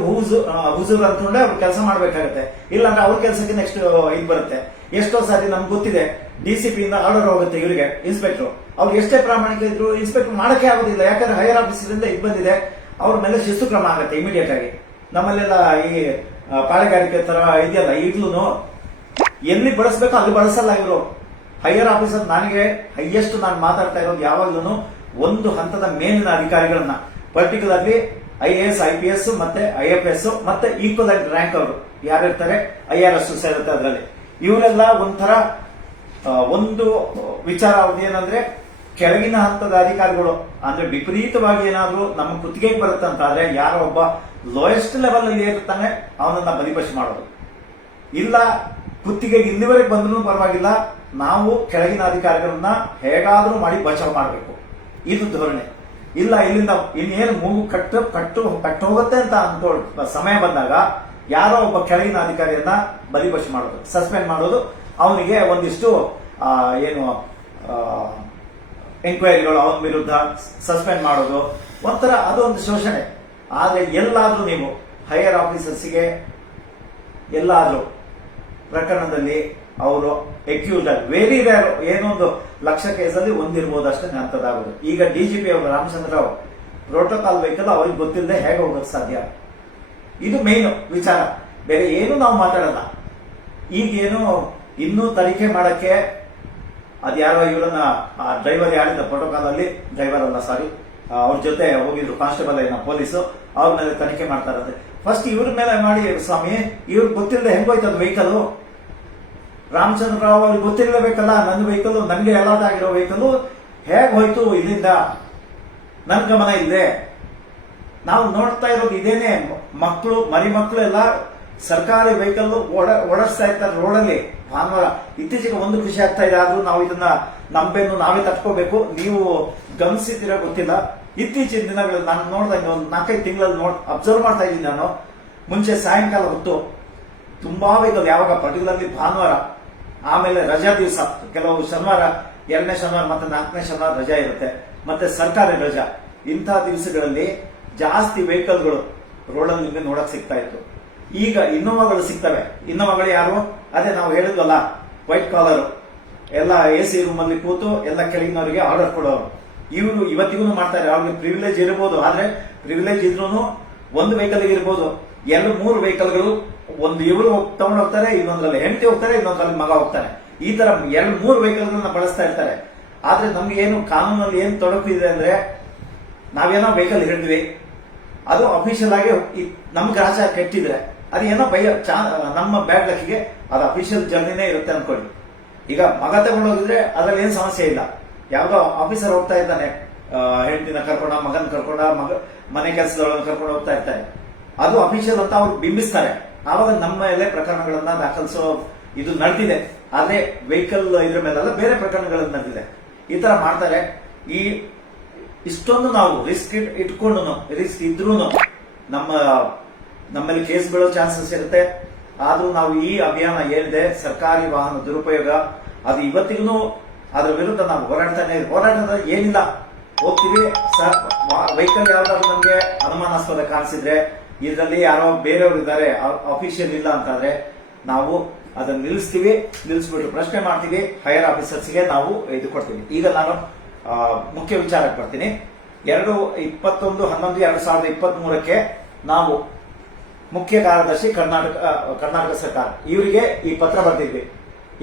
ಹುಜೂರ್ ಅಂದ್ಕೊಂಡೆ ಅವ್ರು ಕೆಲಸ ಮಾಡ್ಬೇಕಾಗತ್ತೆ. ಇಲ್ಲಾಂದ್ರೆ ಅವ್ರ ಕೆಲಸಕ್ಕೆ ನೆಕ್ಸ್ಟ್ ಇದು ಬರುತ್ತೆ. ಎಷ್ಟೋ ಸಾರಿ ನಮ್ಗೆ ಗೊತ್ತಿದೆ, DCP ಇಂದ ಆರ್ಡರ್ ಹೋಗುತ್ತೆ ಇವರಿಗೆ, ಇನ್ಸ್ಪೆಕ್ಟರ್. ಅವ್ರು ಎಷ್ಟೇ ಪ್ರಾಮಾಣಿಕ ಇದ್ರು ಇನ್ಸ್ಪೆಕ್ಟರ್ ಮಾಡಕ್ಕೆ ಆಗೋದಿಲ್ಲ. ಯಾಕಂದ್ರೆ ಹೈಯರ್ ಆಫೀಸರಿಂದ ಇದು ಬಂದಿದೆ, ಅವ್ರ ಮೇಲೆ ಶಿಸ್ತು ಕ್ರಮ ಆಗುತ್ತೆ ಇಮಿಡಿಯೇಟ್ ಆಗಿ. ನಮ್ಮಲ್ಲೆಲ್ಲ ಈ ಪಾಳೆಗಾರಿಕೆ ತರ ಇದೆಯಲ್ಲ, ಈಗ್ಲೂ ಎಲ್ಲಿ ಬಳಸಬೇಕು ಅಲ್ಲಿ ಬಳಸಲ್ಲ ಇವರು. ಹೈಯರ್ ಆಫೀಸರ್ ನನಗೆ ಹೈಯೆಸ್ಟ್ ನಾನು ಮಾತಾಡ್ತಾ ಇರೋದು ಯಾವಾಗ್ಲೂ ಒಂದು ಹಂತದ ಮೇಲಿನ ಅಧಿಕಾರಿಗಳನ್ನ, ಪರ್ಟಿಕ್ಯುಲರ್ಲಿ IAS, IPS ಮತ್ತೆ IFS ಮತ್ತೆ ಈಕ್ವಲ್ ರ್ಯಾಂಕ್ ಅವರು ಯಾರಿರ್ತಾರೆ, IRS ಸೇರುತ್ತೆ ಅದರಲ್ಲಿ. ಇವರೆಲ್ಲ ಒಂಥರ ಒಂದು ವಿಚಾರ ಏನಂದ್ರೆ, ಕೆಳಗಿನ ಹಂತದ ಅಧಿಕಾರಿಗಳು ಅಂದ್ರೆ ವಿಪರೀತವಾಗಿ ಏನಾದ್ರು ನಮ್ಮ ಕುತ್ತಿಗೆಗೆ ಬರುತ್ತಂತಾದ್ರೆ ಯಾರೋ ಒಬ್ಬ ಲೋಯೆಸ್ಟ್ ಲೆವೆಲ್ ಅಲ್ಲಿ ಇರ್ತಾನೆ ಅವನನ್ನ ಬಲಿಪಶು ಮಾಡೋದು. ಇಲ್ಲ ಕುತ್ತಿಗೆಗೆ ಇಲ್ಲಿವರೆಗೆ ಬಂದ್ರೂ ಪರವಾಗಿಲ್ಲ, ನಾವು ಕೆಳಗಿನ ಅಧಿಕಾರಿಗಳನ್ನ ಹೇಗಾದ್ರೂ ಮಾಡಿ ಬಚಾವ್ ಮಾಡಬೇಕು, ಇದು ಧೋರಣೆ. ಇಲ್ಲ ಇಲ್ಲಿಂದ ಇನ್ನೇನು ಮೂಗು ಕಟ್ಟು ಹೋಗುತ್ತೆ ಅಂತ ಅನ್ಕೋ ಸಮಯ ಬಂದಾಗ ಯಾರೋ ಒಬ್ಬ ಕೆಳಗಿನ ಅಧಿಕಾರಿಯನ್ನ ಬಲಿಪಶು ಮಾಡೋದು, ಸಸ್ಪೆಂಡ್ ಮಾಡೋದು, ಅವನಿಗೆ ಒಂದಿಷ್ಟು ಏನು ಎಂಕ್ವೈರಿಗಳು ಅವನ ವಿರುದ್ಧ ಸಸ್ಪೆಂಡ್ ಮಾಡೋದು, ಒಂಥರ ಅದೊಂದು ಶೋಷಣೆ. ಆದ್ರೆ ಎಲ್ಲಾದ್ರೂ ನೀವು ಹೈಯರ್ ಆಫೀಸರ್ಸ್ಗೆ ಎಲ್ಲಾದ್ರೂ ಪ್ರಕರಣದಲ್ಲಿ ಅವರು ಅಕ್ಯೂಸ್ಡ್ ವೆರಿ ರೇರ್, ಏನೊಂದು 1,00,000 ಕೇಸಲ್ಲಿ ಒಂದಿರ್ಬೋದು ಅಷ್ಟೇ ಅಂತದಾಗೋದು. ಈಗ DGP ಅವರು ರಾಮಚಂದ್ರ ರಾವ್ ಪ್ರೋಟೋಕಾಲ್ ವೆಹಿಕಲ್ ಅವ್ರಿಗೆ ಗೊತ್ತಿಲ್ಲದೆ ಹೇಗೆ ಹೋಗೋದು ಸಾಧ್ಯ? ಇದು ಮೇನ್ ವಿಚಾರ, ಬೇರೆ ಏನು ನಾವು ಮಾತಾಡಲ್ಲ. ಈಗೇನು ಇನ್ನೂ ತನಿಖೆ ಮಾಡಕ್ಕೆ ಅದ್ಯಾರೋ ಇವರನ್ನ ಡ್ರೈವರ್ ಯಾರಿದ್ದ ಪ್ರೋಟೋಕಾಲ್ ಅಲ್ಲಿ, ಡ್ರೈವರ್ ಅಲ್ಲ ಸಾರಿ, ಅವ್ರ ಜೊತೆ ಹೋಗಿದ್ರು ಕಾನ್ಸ್ಟೇಬಲ್ ಏನೋ ಪೊಲೀಸು, ಅವ್ರ ಮೇಲೆ ತನಿಖೆ ಮಾಡ್ತಾರಂತೆ. ಫಸ್ಟ್ ಇವ್ರ ಮೇಲೆ ಮಾಡಿ ಸ್ವಾಮಿ. ಇವ್ರಿಗೆ ಗೊತ್ತಿಲ್ಲದೆ ಹೆಂಗೋಯ್ತದ ವೆಹಿಕಲ್? ರಾಮಚಂದ್ರ ರಾವ್ ಅವ್ರಿಗೆ ಗೊತ್ತಿರಲೇಬೇಕಲ್ಲ, ನನ್ನ ವೆಹಿಕಲ್, ನನಗೆ ಅಲಾಟ್ ಆಗಿರೋ ವೆಹಿಕಲ್ ಹೇಗೆ ಹೋಯ್ತು ಇಲ್ಲಿಂದ, ನನ್ ಗಮನ ಇದೆ. ನಾವು ನೋಡ್ತಾ ಇರೋದು ಇದೇನೆ, ಮಕ್ಕಳು ಮರಿ ಮಕ್ಕಳು ಎಲ್ಲ ಸರ್ಕಾರಿ ವೆಹಿಕಲ್ ಓಡಿಸ್ತಾ ಇರ್ತಾರೆ ರೋಡಲ್ಲಿ ಭಾನುವಾರ. ಇತ್ತೀಚೆಗೆ ಒಂದು ಖುಷಿ ಆಗ್ತಾ ಇದೆ, ಆದ್ರೂ ನಾವು ಇದನ್ನ ನಂಬೆನ್ನು ನಾವೇ ತಟ್ಕೋಬೇಕು. ನೀವು ಗಮನಿಸಿದ್ದೀರಾ ಗೊತ್ತಿಲ್ಲ, ಇತ್ತೀಚಿನ ದಿನಗಳಲ್ಲಿ ನಾನು ನೋಡಿದಂಗೆ ಒಂದು 4-5 ತಿಂಗಳಲ್ಲಿ ಅಬ್ಸರ್ವ್ ಮಾಡ್ತಾ ಇದ್ದೀನಿ ನಾನು. ಮುಂಚೆ ಸಾಯಂಕಾಲ ಹೊತ್ತು ತುಂಬಾ ವೆಹಿಕಲ್, ಯಾವಾಗ ಪರ್ಟಿಕ್ಯುಲರ್ಲಿ ಭಾನುವಾರ, ಆಮೇಲೆ ರಜಾ ದಿವಸ, ಕೆಲವು ಶನಿವಾರ, 2ನೇ ಶನಿವಾರ ಮತ್ತೆ 4ನೇ ಶನಿವಾರ ರಜಾ ಇರುತ್ತೆ, ಮತ್ತೆ ಸರ್ಕಾರಿ ರಜಾ, ಇಂಥ ದಿವಸಗಳಲ್ಲಿ ಜಾಸ್ತಿ ವೆಹಿಕಲ್ಗಳು ರೋಡಲ್ಲಿ ನಿಮಗೆ ನೋಡಕ್ ಸಿಗ್ತಾ ಇತ್ತು. ಈಗ ಇನ್ನೋವಾಗಳು ಸಿಗ್ತವೆ. ಇನ್ನೋವಾಗಳು ಯಾರು? ಅದೇ ನಾವು ಹೇಳಿದ್ವಲ್ಲ, ವೈಟ್ ಕಾಲರ್, ಎಲ್ಲ AC ರೂಮ್ ಅಲ್ಲಿ ಕೂತು ಎಲ್ಲ ಕೆಳಗಿನವರಿಗೆ ಆರ್ಡರ್ ಕೊಡೋರು. ಇವರು ಇವತ್ತಿಗೂ ಮಾಡ್ತಾರೆ. ಅವ್ರಿಗೆ ಪ್ರಿವಿಲೇಜ್ ಇರಬಹುದು, ಆದ್ರೆ ಪ್ರಿವಿಲೇಜ್ ಇದ್ರೂ ಒಂದು ವೆಹಿಕಲ್ ಇರ್ಬೋದು, 2-3 ವೆಹಿಕಲ್ಗಳು, ಒಂದು ಇವರು ತಗೊಂಡು ಹೋಗ್ತಾರೆ, ಇನ್ನೊಂದ್ರಲ್ಲಿ ಹೆಂಡತಿ ಹೋಗ್ತಾರೆ, ಇನ್ನೊಂದ್ರಲ್ಲಿ ಮಗ ಹೋಗ್ತಾರೆ. ಈ ತರ 2-3 ವೆಹಿಕಲ್ಗಳನ್ನ ಬಳಸ್ತಾ ಇರ್ತಾರೆ. ಆದ್ರೆ ನಮ್ಗೆ ಏನು ಕಾನೂನಲ್ಲಿ ಏನ್ ತೊಡಕು ಇದೆ ಅಂದ್ರೆ, ನಾವೇನೋ ವೆಹಿಕಲ್ ಹಿಡಿದ್ವಿ, ಅದು ಅಫಿಷಿಯಲ್ ಆಗಿ ನಮ್ ಗ್ರಾಚಾರ ಕೆಟ್ಟಿದ್ರೆ ಅದೇನೋ ನಮ್ಮ ಬ್ಯಾಡ್ ಲಕ್ಕಿಗೆ ಅದು ಅಫಿಷಿಯಲ್ ಜರ್ನಿನೇ ಇರುತ್ತೆ ಅನ್ಕೊಳ್ಳಿ. ಈಗ ಮಗ ತಗೊಂಡೋಗಿದ್ರೆ ಅದ್ರಲ್ಲಿ ಏನ್ ಸಮಸ್ಯೆ ಇಲ್ಲ. ಯಾವ್ದೋ ಆಫೀಸರ್ ಹೋಗ್ತಾ ಇದ್ದಾನೆ, ಹೆಂಡತಿನ ಕರ್ಕೊಂಡ, ಮಗನ್ ಕರ್ಕೊಂಡ, ಮನೆ ಕೆಲಸದೊಳಗೆ ಕರ್ಕೊಂಡು ಹೋಗ್ತಾ ಇರ್ತಾರೆ, ಅದು ಅಫಿಷಿಯಲ್ ಅಂತ ಅವ್ರು ಬಿಂಬಿಸ್ತಾರೆ. ಆವಾಗ ನಮ್ಮ ಮೇಲೆ ಪ್ರಕರಣಗಳನ್ನ ದಾಖಲಿಸೋ ಇದು ನಡೆದಿದೆ. ಆದ್ರೆ ವೆಹಿಕಲ್ ಇದ್ರ ಮೇಲೆಲ್ಲ ಬೇರೆ ಪ್ರಕರಣಗಳು ನಡೆದಿದೆ. ಈ ತರ ಮಾಡ್ತಾರೆ. ಇಷ್ಟೊಂದು ನಾವು ರಿಸ್ಕ್ ಇಟ್ಕೊಂಡು, ರಿಸ್ಕ್ ಇದ್ರೂ ನಮ್ಮಲ್ಲಿ ಕೇಸ್ ಬೀಳೋ ಚಾನ್ಸಸ್ ಇರುತ್ತೆ. ಆದ್ರೂ ನಾವು ಈ ಅಭಿಯಾನ ಏನಿದೆ, ಸರ್ಕಾರಿ ವಾಹನ ದುರುಪಯೋಗ, ಅದು ಇವತ್ತಿಗೂ ಅದ್ರ ವಿರುದ್ಧ ನಾವು ಹೋರಾಟದ ಏನಿಲ್ಲ, ಹೋಗ್ತೀವಿ. ವೆಹಿಕಲ್ ಯಾವ್ದಾದ್ರು ನಮ್ಗೆ ಅನುಮಾನಾಸ್ಪದ ಕಾಣಿಸಿದ್ರೆ, ಇದರಲ್ಲಿ ಯಾರೋ ಬೇರೆಯವರು ಇದ್ದಾರೆ, ಅಫಿಷಿಯಲ್ ಇಲ್ಲ ಅಂತಂದ್ರೆ ನಾವು ಅದನ್ನ ನಿಲ್ಲಿಸ್ಬಿಟ್ಟು ಪ್ರಶ್ನೆ ಮಾಡ್ತೀವಿ. ಹೈಯರ್ ಆಫೀಸರ್ಸ್ಗೆ ನಾವು ಇದು ಕೊಡ್ತೀವಿ. ಈಗ ನಾನು ಮುಖ್ಯ ವಿಚಾರಕ್ಕೆ ಬರ್ತೀನಿ. 21/11/2023 ನಾವು ಮುಖ್ಯ ಕಾರ್ಯದರ್ಶಿ ಕರ್ನಾಟಕ ಸರ್ಕಾರ ಇವರಿಗೆ ಈ ಪತ್ರ ಬರೆದಿದ್ವಿ.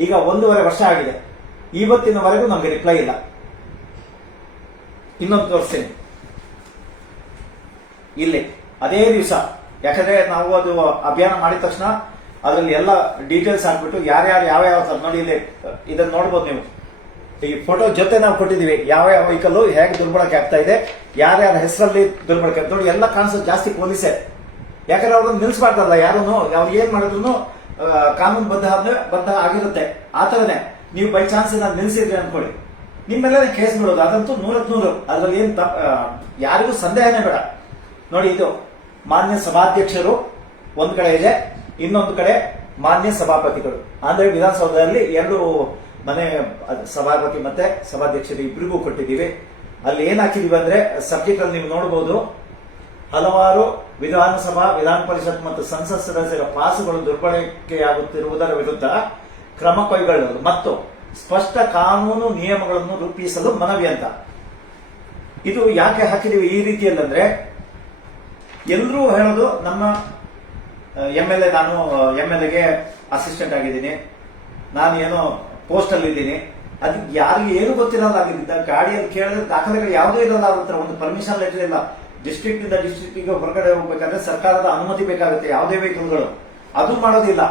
ಈಗ 1.5 ವರ್ಷ ಆಗಿದೆ, ಇವತ್ತಿನವರೆಗೂ ನಮಗೆ ರಿಪ್ಲೈ ಇಲ್ಲ. ಇನ್ನೊಂದು ತೋರಿಸ್ತೀನಿ ಇಲ್ಲಿ ಅದೇ ದಿವಸ. ಯಾಕಂದ್ರೆ ನಾವು ಅದು ಅಭಿಯಾನ ಮಾಡಿದ ತಕ್ಷಣ ಅದರಲ್ಲಿ ಎಲ್ಲ ಡೀಟೇಲ್ಸ್ ಹಾಕ್ಬಿಟ್ಟು ಯಾರ್ಯಾರು ಯಾವ ತರ ನೋಡಿ, ಇಲ್ಲಿ ಇದನ್ನ ನೋಡ್ಬೋದು ನೀವು. ಈ ಫೋಟೋ ಜೊತೆ ನಾವು ಕೊಟ್ಟಿದ್ದೀವಿ, ಯಾವ ವೆಹಿಕಲ್ ಹೇಗೆ ದುರ್ಬಳಕೆ ಆಗ್ತಾ ಇದೆ, ಯಾರ್ಯಾರ ಹೆಸರಲ್ಲಿ ದುರ್ಬಳಕೆ ನೋಡಿ, ಎಲ್ಲ ಕಾಣಿಸೋದು ಜಾಸ್ತಿ ಪೊಲೀಸೇ. ಯಾಕಂದ್ರೆ ಅವ್ರನ್ನ ನಿಲ್ಸ್ಬಾರ್ದಲ್ಲ ಯಾರು, ಅವ್ರು ಏನ್ ಮಾಡಿದ್ರು ಕಾನೂನು ಬದ್ಧ ಆಗಿರುತ್ತೆ. ಆ ತರನೇ ನೀವು ಬೈ ಚಾನ್ಸ್ ನಿಲ್ಸಿದ್ರಿ ಅನ್ಕೊಳ್ಳಿ, ನಿಮ್ಮೆಲ್ಲ ಕೇಸ್ ಬಿಡೋದು, ಅದಂತೂ 100%. ಅದ್ರಲ್ಲಿ ಏನ್ ಯಾರಿಗೂ ಸಂದೇಹನೇ ಬೇಡ. ನೋಡಿ, ಇದು ಮಾನ್ಯ ಸಭಾಧ್ಯಕ್ಷರು ಒಂದ್ ಕಡೆ ಇದೆ, ಇನ್ನೊಂದು ಕಡೆ ಮಾನ್ಯ ಸಭಾಪತಿಗಳು. ಅಂದ್ರೆ ವಿಧಾನಸೌಧದಲ್ಲಿ 2 ಮನೆ ಸಭಾಪತಿ ಮತ್ತೆ ಸಭಾಧ್ಯಕ್ಷರು ಇಬ್ಬರಿಗೂ ಕೊಟ್ಟಿದ್ದೀವಿ. ಅಲ್ಲಿ ಏನ್ ಹಾಕಿದೀವಿ ಅಂದ್ರೆ, ಸಬ್ಜೆಕ್ಟ್ ಅಲ್ಲಿ ನೀವು ನೋಡಬಹುದು, ಹಲವಾರು ವಿಧಾನಸಭಾ, ವಿಧಾನ ಪರಿಷತ್ ಮತ್ತು ಸಂಸತ್ ಸದಸ್ಯರ ಪಾಸುಗಳು ದುರ್ಬಳಕೆಯಾಗುತ್ತಿರುವುದರ ವಿರುದ್ಧ ಕ್ರಮ ಕೈಗೊಳ್ಳಲು ಮತ್ತು ಸ್ಪಷ್ಟ ಕಾನೂನು ನಿಯಮಗಳನ್ನು ರೂಪಿಸಲು ಮನವಿ ಅಂತ. ಇದು ಯಾಕೆ ಹಾಕಿದೀವಿ ಈ ರೀತಿಯಲ್ಲಿ ಅಂದ್ರೆ, ಎಲ್ಲರೂ ಹೇಳೋದು ನಮ್ಮ MLA, ನಾನು MLAಗೆ ಅಸಿಸ್ಟೆಂಟ್ ಆಗಿದ್ದೀನಿ, ನಾನು ಏನೋ ಪೋಸ್ಟ್ ಅಲ್ಲಿ ಇದ್ದೀನಿ, ಅದಕ್ಕೆ ಯಾರಿಗೆ ಏನು ಗೊತ್ತಿರಲ್ಲ. ಆಗಿದ್ದ ಗಾಡಿಯಲ್ಲಿ ಕೇಳಿದ್ರೆ ದಾಖಲೆಗಳು ಯಾವುದೂ ಇರಲ್ಲ, ಅವ್ರ ಹತ್ರ ಒಂದು ಪರ್ಮಿಷನ್ ಲೆಟರ್ ಇಲ್ಲ. ಡಿಸ್ಟ್ರಿಕ್ಟ್ ಇಂದ ಡಿಸ್ಟ್ರಿಕ್ಟ್ಗೆ ಹೊರಗಡೆ ಹೋಗ್ಬೇಕಾದ್ರೆ ಸರ್ಕಾರದ ಅನುಮತಿ ಬೇಕಾಗುತ್ತೆ, ಯಾವುದೇ ವೆಹಿಕಲ್ಗಳು ಅದು ಮಾಡೋದಿಲ್ಲ.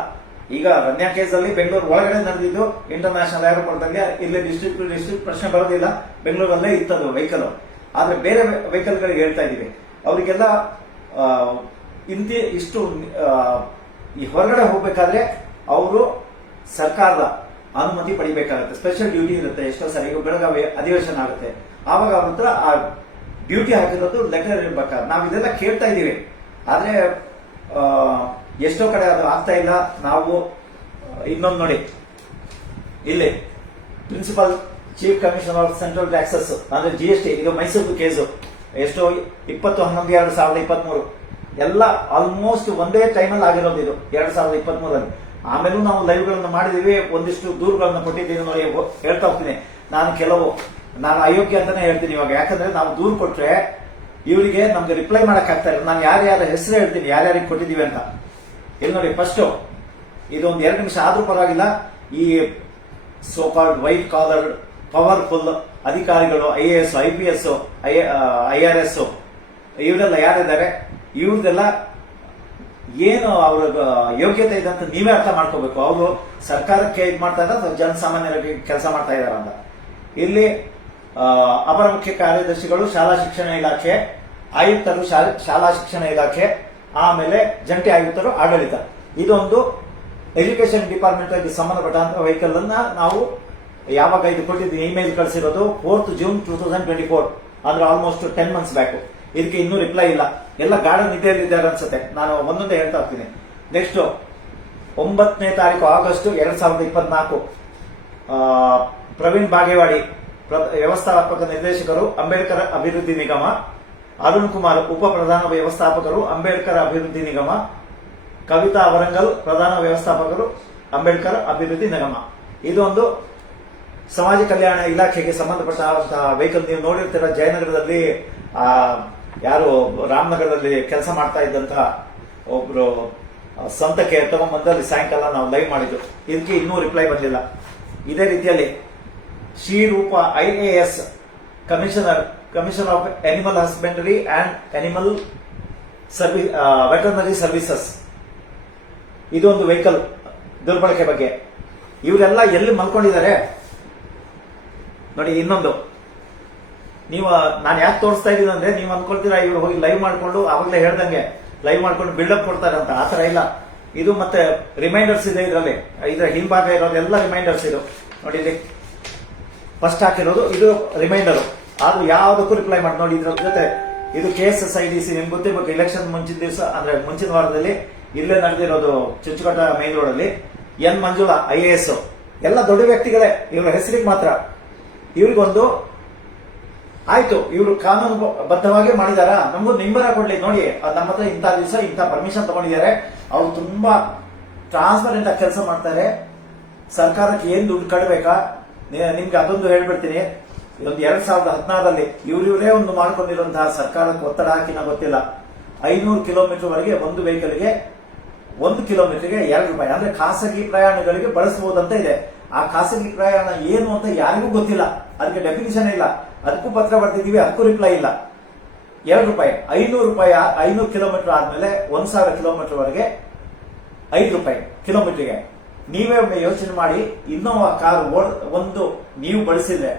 ಈಗ ರನ್ಯಾ ಕೇಸಲ್ಲಿ ಬೆಂಗಳೂರು ಒಳಗಡೆ ನಡೆದಿದ್ದು, ಇಂಟರ್ನ್ಯಾಷನಲ್ ಏರ್ಪೋರ್ಟ್ ಅಲ್ಲಿ, ಇಲ್ಲಿ ಡಿಸ್ಟ್ರಿಕ್ಟ್ ಪ್ರಶ್ನೆ ಬರೋದಿಲ್ಲ, ಬೆಂಗಳೂರಲ್ಲೇ ಇತ್ತದು ವೆಹಿಕಲ್. ಆದ್ರೆ ಬೇರೆ ವೆಹಿಕಲ್ಗಳಿಗೆ ಹೇಳ್ತಾ ಇದೀವಿ, ಅವರಿಗೆಲ್ಲ ಇಷ್ಟು ಈ ಹೊರಗಡೆ ಹೋಗ್ಬೇಕಾದ್ರೆ ಅವರು ಸರ್ಕಾರದ ಅನುಮತಿ ಪಡಿಬೇಕಾಗುತ್ತೆ. ಸ್ಪೆಷಲ್ ಡ್ಯೂಟಿ ಇರುತ್ತೆ. ಎಷ್ಟೋ ಸರಿ ಈಗ ಬೆಳಗಾವಿ ಅಧಿವೇಶನ ಆಗುತ್ತೆ, ಆವಾಗ ಅವ್ರ ಹತ್ರ ಆ ಡ್ಯೂಟಿ ಹಾಕಿರೋದು ಲೆಟರ್ ಇರ್ಬೇಕಾದ್ರೆ ನಾವು ಇದೆಲ್ಲ ಕೇಳ್ತಾ ಇದೀವಿ. ಆದ್ರೆ ಎಷ್ಟೋ ಕಡೆ ಅದು ಆಗ್ತಾ ಇಲ್ಲ. ನಾವು ಇನ್ನೊಂದು ನೋಡಿ, ಇಲ್ಲಿ principal chief commissioner of central taxes ಅಂದ್ರೆ GST, ಇದು ಮೈಸೂರು ಕೇಸು, ಎಷ್ಟೋ 20/11/2023 ಎಲ್ಲ ಆಲ್ಮೋಸ್ಟ್ ಒಂದೇ ಟೈಮಲ್ಲಿ ಆಗಿರೋದು ಇದು 2023. ಆಮೇಲೂ ನಾವು ಲೈವ್ಗಳನ್ನು ಮಾಡಿದೀವಿ, ಒಂದಿಷ್ಟು ದೂರುಗಳನ್ನು ಕೊಟ್ಟಿದ್ದೀವಿ. ನೋಡಿ, ಹೇಳ್ತಾ ಹೋಗ್ತೀನಿ. ನಾನು ಅಯೋಗ್ಯ ಅಂತಾನೆ ಹೇಳ್ತೀನಿ ಇವಾಗ. ಯಾಕಂದ್ರೆ ನಾವು ದೂರು ಕೊಟ್ರೆ ಇವರಿಗೆ ನಮ್ಗೆ ರಿಪ್ಲೈ ಮಾಡಕ್ ಆಗ್ತಾ ಇಲ್ಲ. ನಾನು ಯಾರ್ಯಾರ ಹೆಸರು ಹೇಳ್ತೀನಿ, ಯಾರ್ಯಾರಿಗೆ ಕೊಟ್ಟಿದೀವಿ ಅಂತ. ಇಲ್ಲಿ ನೋಡಿ, ಫಸ್ಟ್ ಇದೊಂದು 2 ನಿಮಿಷ ಆದ್ರೂ ಪರವಾಗಿಲ್ಲ. ಈ so called white collar powerful ಅಧಿಕಾರಿಗಳು, IAS, IPS, IRS ಇವರೆಲ್ಲ ಯಾರಿದ್ದಾರೆ, ಇವ್ರದೆಲ್ಲ ಏನು ಅವ್ರ ಯೋಗ್ಯತೆ ಇದೆ ಅಂತ ನೀವೇ ಅರ್ಥ ಮಾಡ್ಕೋಬೇಕು. ಅವರು ಸರ್ಕಾರಕ್ಕೆ ಇದು ಮಾಡ್ತಾ ಇದ್ದಾರೆ ಅಥವಾ ಜನಸಾಮಾನ್ಯರಿಗೆ ಕೆಲಸ ಮಾಡ್ತಾ ಇದಾರ ಅಂತ. ಇಲ್ಲಿ ಅಪರ ಮುಖ್ಯ ಕಾರ್ಯದರ್ಶಿಗಳು ಶಾಲಾ ಶಿಕ್ಷಣ ಇಲಾಖೆ, ಆಯುಕ್ತರು ಶಾಲಾ ಶಿಕ್ಷಣ ಇಲಾಖೆ, ಆಮೇಲೆ ಜಂಟಿ ಆಯುಕ್ತರು ಆಡಳಿತ. ಇದೊಂದು ಎಜುಕೇಶನ್ ಡಿಪಾರ್ಟ್ಮೆಂಟ್ ಆಗಿ ಸಂಬಂಧಪಟ್ಟಂತ ವೆಹಿಕಲ್ ಅನ್ನ ನಾವು ಯಾವಾಗ ಇದು ಕೊಟ್ಟಿದ್ದೀನಿ, ಇಮೇಲ್ ಕಳಿಸಿರೋದು 4th June 2024, ಅಂದ್ರೆ ಆಲ್ಮೋಸ್ಟ್ 10 months ಬ್ಯಾಕ್. ಇದಕ್ಕೆ ಇನ್ನೂ ರಿಪ್ಲೈ ಇಲ್ಲ, ಎಲ್ಲ ಗಾರ್ಡನ್ ನಿದ್ದೆಯಲ್ಲಿದ್ದಾರೆ ಅನ್ಸುತ್ತೆ. ನಾನು ಒಂದೊಂದೇ ಹೇಳ್ತಾ ಹೋಗ್ತೀನಿ. ನೆಕ್ಸ್ಟ್ 9ನೇ ತಾರೀಕು ಆಗಸ್ಟ್ 2024 ಪ್ರವೀಣ್ ಬಾಗೇವಾಡಿ ವ್ಯವಸ್ಥಾಪಕ ನಿರ್ದೇಶಕರು, ಅಂಬೇಡ್ಕರ್ ಅಭಿವೃದ್ಧಿ ನಿಗಮ. ಅರುಣ್ ಕುಮಾರ್ ಉಪ ಪ್ರಧಾನ ವ್ಯವಸ್ಥಾಪಕರು, ಅಂಬೇಡ್ಕರ್ ಅಭಿವೃದ್ಧಿ ನಿಗಮ. ಕವಿತಾ ಅವರಂಗಲ್ ಪ್ರಧಾನ ವ್ಯವಸ್ಥಾಪಕರು, ಅಂಬೇಡ್ಕರ್ ಅಭಿವೃದ್ಧಿ ನಿಗಮ. ಇದೊಂದು ಸಮಾಜ ಕಲ್ಯಾಣ ಇಲಾಖೆಗೆ ಸಂಬಂಧಪಟ್ಟಂತಹ ವೆಹಿಕಲ್. ನೀವು ನೋಡಿರ್ತೀರ, ಜಯನಗರದಲ್ಲಿ ಯಾರು ರಾಮನಗರದಲ್ಲಿ ಕೆಲಸ ಮಾಡ್ತಾ ಇದ್ದಂತಹ ಒಬ್ರು ಸ್ವಂತಕ್ಕೆ ತಗೊಂಬಂದಲ್ಲಿ ಸಾಯಂಕಾಲ ನಾವು ಲೈವ್ ಮಾಡಿದ್ದು. ಇದಕ್ಕೆ ಇನ್ನೂ ರಿಪ್ಲೈ ಬಂದಿಲ್ಲ. ಇದೇ ರೀತಿಯಲ್ಲಿ Sriroopa IAS commissioner of animal husbandry and animal veterinary services. ಇದೊಂದು ವೆಹಿಕಲ್ ದುರ್ಬಳಕೆ ಬಗ್ಗೆ. ಇವರೆಲ್ಲ ಎಲ್ಲಿ ಮಲ್ಕೊಂಡಿದ್ದಾರೆ ನೋಡಿ. ಇನ್ನೊಂದು ನೀವು ನಾನು ಯಾಕೆ ತೋರಿಸ್ತಾ ಇದ್ದೀನಿ ಅಂದ್ರೆ, ನೀವು ಅನ್ಕೊಳ್ತೀರಾ ಇವ್ರು ಹೋಗಿ ಲೈವ್ ಮಾಡ್ಕೊಂಡು ಆವಾಗಲೇ ಹೇಳ್ದಂಗೆ ಲೈವ್ ಮಾಡ್ಕೊಂಡು ಬಿಲ್ಡಪ್ ಕೊಡ್ತಾರೆ ಅಂತ. ಆತರ ಇಲ್ಲ. ಇದು ಮತ್ತೆ ರಿಮೈಂಡರ್ಸ್ ಇದೆ ಇದರಲ್ಲಿ. ಇದರ ಹಿಂಭಾಗ ಇರೋದೆಲ್ಲ ರಿಮೈಂಡರ್ಸ್. ಇದು ನೋಡಿ, ಇಲ್ಲಿ ಫಸ್ಟ್ ಹಾಕಿರೋದು ಇದು ರಿಮೈಂಡರ್. ಆದ್ರೂ ಯಾವುದಕ್ಕೂ ರಿಪ್ಲೈ ಮಾಡಿ ನೋಡಿ. ಇದ್ರ ಜೊತೆ ಇದು KSSIDC ನಿಮ್ಗೆ ಗೊತ್ತಿರ್ಬೇಕು. ಇಲೆಕ್ಷನ್ ಮುಂಚಿನ ದಿವಸ ಅಂದ್ರೆ ಮುಂಚಿನ ವಾರದಲ್ಲಿ ಇಲ್ಲೇ ನಡೆದಿರೋದು ಚುಂಚುಕಟ್ಟ ಮೈನ್ ರೋಡ್ ಅಲ್ಲಿ. ಎನ್ ಮಂಜುಳಾ IAS ಎಲ್ಲ ದೊಡ್ಡ ವ್ಯಕ್ತಿಗಳೇ. ಇವರ ಹೆಸರಿಗೆ ಮಾತ್ರ ಇವ್ರಿಗೊಂದು ಆಯ್ತು, ಇವರು ಕಾನೂನು ಬದ್ಧವಾಗಿ ಮಾಡಿದಾರ, ನಮಗೂ ನಿಂಬರ ಕೊಡ್ಲಿ ನೋಡಿ, ನಮ್ಮ ಹತ್ರ ಇಂಥ ದಿವಸ ಇಂಥ ಪರ್ಮಿಷನ್ ತಗೊಂಡಿದ್ದಾರೆ. ಅವ್ರು ತುಂಬಾ ಟ್ರಾನ್ಸ್ಪರೆಂಟ್ ಆಗಿ ಕೆಲಸ ಮಾಡ್ತಾರೆ. ಸರ್ಕಾರಕ್ಕೆ ಏನ್ ದುಡ್ಡು ಕಟ್ಟಬೇಕಾ ನಿಮ್ಗೆ ಅದೊಂದು ಹೇಳ್ಬಿಡ್ತೀನಿ. ಒಂದು 2016ರಲ್ಲಿ ಇವರೇ ಒಂದು ಮಾಡ್ಕೊಂಡಿರುವಂತಹ ಸರ್ಕಾರಕ್ಕೆ ಒತ್ತಡ ಹಾಕಿನ ಗೊತ್ತಿಲ್ಲ, 500 ಕಿಲೋಮೀಟರ್ ವರೆಗೆ ಒಂದು ವೆಹಿಕಲ್ಗೆ 1 ಕಿಲೋಮೀಟರ್ಗೆ ₹2, ಅಂದ್ರೆ ಖಾಸಗಿ ಪ್ರಯಾಣಗಳಿಗೆ ಬಳಸಬಹುದಂತ ಇದೆ. ಆ ಖಾಸಗಿ ಪ್ರಯಾಣ ಏನು ಅಂತ ಯಾರಿಗೂ ಗೊತ್ತಿಲ್ಲ, ಅದಕ್ಕೆ ಡೆಫಿನಿಷನ್ ಇಲ್ಲ. ಅದಕ್ಕೂ ಪತ್ರ ಬರ್ತಿದೀವಿ, ಅದಕ್ಕೂ ರಿಪ್ಲೈ ಇಲ್ಲ. ₹2, ₹500, 500 ಕಿಲೋಮೀಟರ್ ಆದ್ಮೇಲೆ 1000 ಕಿಲೋಮೀಟರ್ ವರೆಗೆ ₹5 ಕಿಲೋಮೀಟರ್ಗೆ. ನೀವೇ ಒಮ್ಮೆ ಯೋಚನೆ ಮಾಡಿ, ಇನ್ನೋವಾ ಕಾರ್ ಒಂದು ನೀವು ಬಳಸಿದ್ರೆ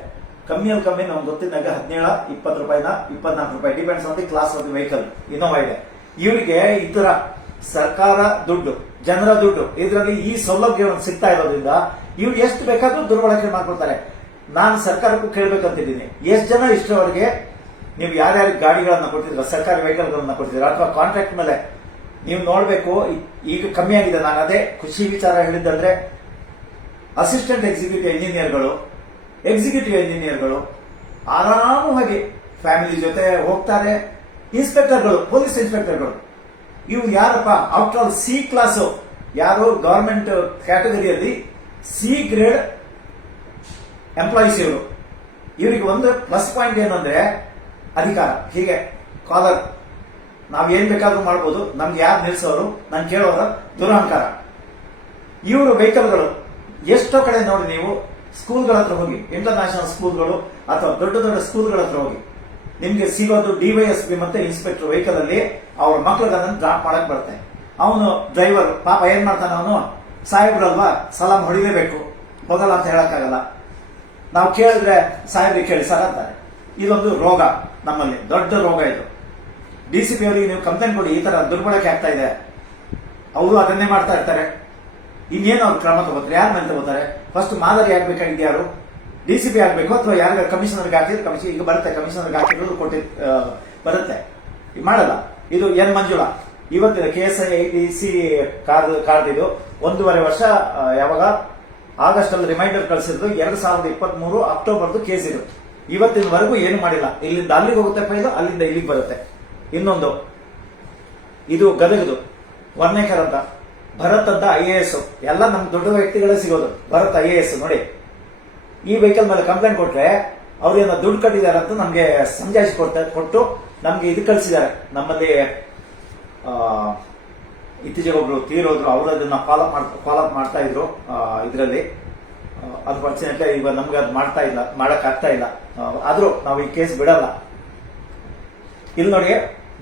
ಕಮ್ಮಿಯಲ್ಲಿ ಕಮ್ಮಿ ನಮ್ಗೆ ಗೊತ್ತಿದ್ದಾಗ ₹17, ₹20, ₹24, depends on the class of the vehicle. Innova ಇದೆ. ಇವರಿಗೆ ಈ ತರ ಸರ್ಕಾರ ದುಡ್ಡು, ಜನರ ದುಡ್ಡು, ಇದರಲ್ಲಿ ಈ ಸೌಲಭ್ಯ ಸಿಗ್ತಾ ಇರೋದ್ರಿಂದ ಇವ್ರು ಎಷ್ಟು ಬೇಕಾದ್ರೂ ದುರ್ಬಳಕೆ ಮಾಡ್ಕೊಳ್ತಾರೆ. ನಾನು ಸರ್ಕಾರಕ್ಕೂ ಕೇಳ್ಬೇಕಂತಿದ್ದೀನಿ, ಎಷ್ಟು ಜನ ಇಷ್ಟರವರೆಗೆ ನೀವು ಯಾರ್ಯಾರಿಗೆ ಗಾಡಿಗಳನ್ನ ಕೊಡ್ತಿದ್ರ, ಸರ್ಕಾರಿ ವೆಹಿಕಲ್ಗಳನ್ನ ಕೊಡ್ತಿದ್ರ ಅಥವಾ ಕಾಂಟ್ರಾಕ್ಟ್ ಮೇಲೆ ನೀವು ನೋಡ್ಬೇಕು. ಈಗ ಕಮ್ಮಿ ಆಗಿದೆ. ನಾನು ಅದೇ ಖುಷಿ ವಿಚಾರ ಹೇಳಿದ್ದಂದ್ರೆ, ಅಸಿಸ್ಟೆಂಟ್ ಎಕ್ಸಿಕ್ಯೂಟಿವ್ ಇಂಜಿನಿಯರ್ಗಳು ಆರಾಮವಾಗಿ ಫ್ಯಾಮಿಲಿ ಜೊತೆ ಹೋಗ್ತಾರೆ. ಇನ್ಸ್ಪೆಕ್ಟರ್ಗಳು, ಪೊಲೀಸ್ ಇನ್ಸ್ಪೆಕ್ಟರ್ಗಳು, ಇವು ಯಾರಪ್ಪ? ಆಫ್ಟರ್ ಆಲ್ C ಕ್ಲಾಸ್, ಯಾರು ಗವರ್ಮೆಂಟ್ ಕ್ಯಾಟಗರಿಯಲ್ಲಿ C ಗ್ರೇಡ್ ಎಂಪ್ಲಾಯೀಸ್ ಇವರು. ಇವರಿಗೆ ಒಂದು ಪ್ಲಸ್ ಪಾಯಿಂಟ್ ಏನಂದ್ರೆ ಅಧಿಕಾರ. ಹೀಗೆ ಕಾಲರ್, ನಾವ್ ಏನ್ ಬೇಕಾದ್ರೂ ಮಾಡ್ಬೋದು, ನಮ್ಗೆ ಯಾರು ನಿಲ್ಸೋರು, ನಾನು ಕೇಳೋರ ದುರಹಂಕಾರ. ಇವರು ವೆಹಿಕಲ್ಗಳು ಎಷ್ಟೋ ಕಡೆ ನೋಡಿ, ನೀವು ಸ್ಕೂಲ್ಗಳ ಹತ್ರ ಹೋಗಿ, ಇಂಟರ್ನ್ಯಾಷನಲ್ ಸ್ಕೂಲ್ಗಳು ಅಥವಾ ದೊಡ್ಡ ದೊಡ್ಡ ಸ್ಕೂಲ್ಗಳ ಹತ್ರ ಹೋಗಿ, ನಿಮ್ಗೆ ಸಿಗೋದು DYSP ಮತ್ತೆ ಇನ್ಸ್ಪೆಕ್ಟರ್ ವೆಹಿಕಲ್ ಅಲ್ಲಿ ಅವ್ರ ಮಕ್ಳಿಗೆ ಅದನ್ನು ಡ್ರಾಪ್ ಮಾಡಕ್ ಬರುತ್ತೆ. ಅವನು ಡ್ರೈವರ್ ಪಾಪ ಏನ್ ಮಾಡ್ತಾನೆ, ಅವನು ಸಾಹೇಬ್ರಲ್ವಾ, ಸಲಾಂ ಹೊಡಿಲೇಬೇಕು, ಹೋಗಲ್ಲ ಅಂತ ಹೇಳಕ್ಕಾಗಲ್ಲ. ನಾವು ಕೇಳಿದ್ರೆ ಸಾಹೇಬ್ರಿಗೆ ಕೇಳಿ ಸರ್ ಅಂತಾರೆ. ಇದೊಂದು ರೋಗ ನಮ್ಮಲ್ಲಿ, ದೊಡ್ಡ ರೋಗ ಇದು. DCP ಅವರಿಗೆ ನೀವು ಕಂಪ್ಲೇಂಟ್ ಕೊಡಿ, ಈ ತರ ದುರ್ಬಳಕೆ ಆಗ್ತಾ ಇದೆ. ಅವರು ಅದನ್ನೇ ಮಾಡ್ತಾ ಇರ್ತಾರೆ. ಇನ್ನೇನು ಅವ್ರು ಕ್ರಮ ತಗೋತಾರೆ? ಯಾರ ಮೇಲೆ ತಗೋತಾರೆ? ಫಸ್ಟ್ ಮಾದರಿ ಆಗ್ಬೇಕಾಗಿದ್ದು ಯಾರು? DCP ಆಗ್ಬೇಕು ಅಥವಾ ಯಾರು ಕಮಿಷನರ್ಗೆ ಹಾಕಿದ್ರೆ ಕಮಿಷನ್ ಈಗ ಬರುತ್ತೆ, ಕಮಿಷನರ್ಗೆ ಹಾಕಿರೋದು ಕೊಟ್ಟಿ ಬರುತ್ತೆ. ಮಾಡಲ್ಲ. ಇದು ಎನ್ ಮಂಜುಳಾ ಇವತ್ತಿನ KSIDC ಕಾರ್ಡ್ ಇದು 1.5 ವರ್ಷ. ಯಾವಾಗ ಆಗಸ್ಟ್ ಅಲ್ಲಿ ರಿಮೈಂಡರ್ ಕಳಿಸಿದ್ರು, 2023 ಅಕ್ಟೋಬರ್ದು ಕೇಸ್ ಇದು. ಇವತ್ತಿನವರೆಗೂ ಏನು ಮಾಡಿಲ್ಲ. ಇಲ್ಲಿಂದ ಅಲ್ಲಿಗೆ ಹೋಗುತ್ತೆ ಫೈಲು, ಅಲ್ಲಿಂದ ಇಲ್ಲಿಗೆ ಬರುತ್ತೆ. ಇನ್ನೊಂದು ಇದು ಗದಗದು ವರ್ಣೇಕರ್ ಅಂತ, ಭರತ್ ಅಂತ IAS. ಎಲ್ಲ ನಮ್ ದೊಡ್ಡ ವ್ಯಕ್ತಿಗಳೇ ಸಿಗೋದು. ಭರತ್ IAS ನೋಡಿ, ಈ ವೆಹಿಕಲ್ ಮೇಲೆ ಕಂಪ್ಲೇಂಟ್ ಕೊಟ್ರೆ ಅವ್ರೇನೋ ದುಡ್ಡು ಕಟ್ಟಿದ್ದಾರೆ ಅಂತ ನಮ್ಗೆ ಸಮಜಾಯಿಸಿ ಕೊಟ್ಟು ನಮ್ಗೆ ಇದು ಕಳಿಸಿದ್ದಾರೆ. ನಮ್ಮಲ್ಲಿ ಇತ್ತೀಚೆಗೆ ಒಬ್ರು ತೀರೋದ್ರು, ಅವರು ಅದನ್ನ ಫಾಲೋಅಪ್ ಮಾಡ್ತಾ ಇದ್ರು ಇದರಲ್ಲಿ. ಅನ್ಫಾರ್ಚುನೇಟ್ಲಿ ಇವಾಗ ನಮ್ಗೆ ಅದು ಮಾಡಕ್ ಆಗ್ತಾ ಇಲ್ಲ. ಆದ್ರೂ ನಾವು ಈ ಕೇಸ್ ಬಿಡಲ್ಲ. ಇಲ್ಲಿ ನೋಡಿ,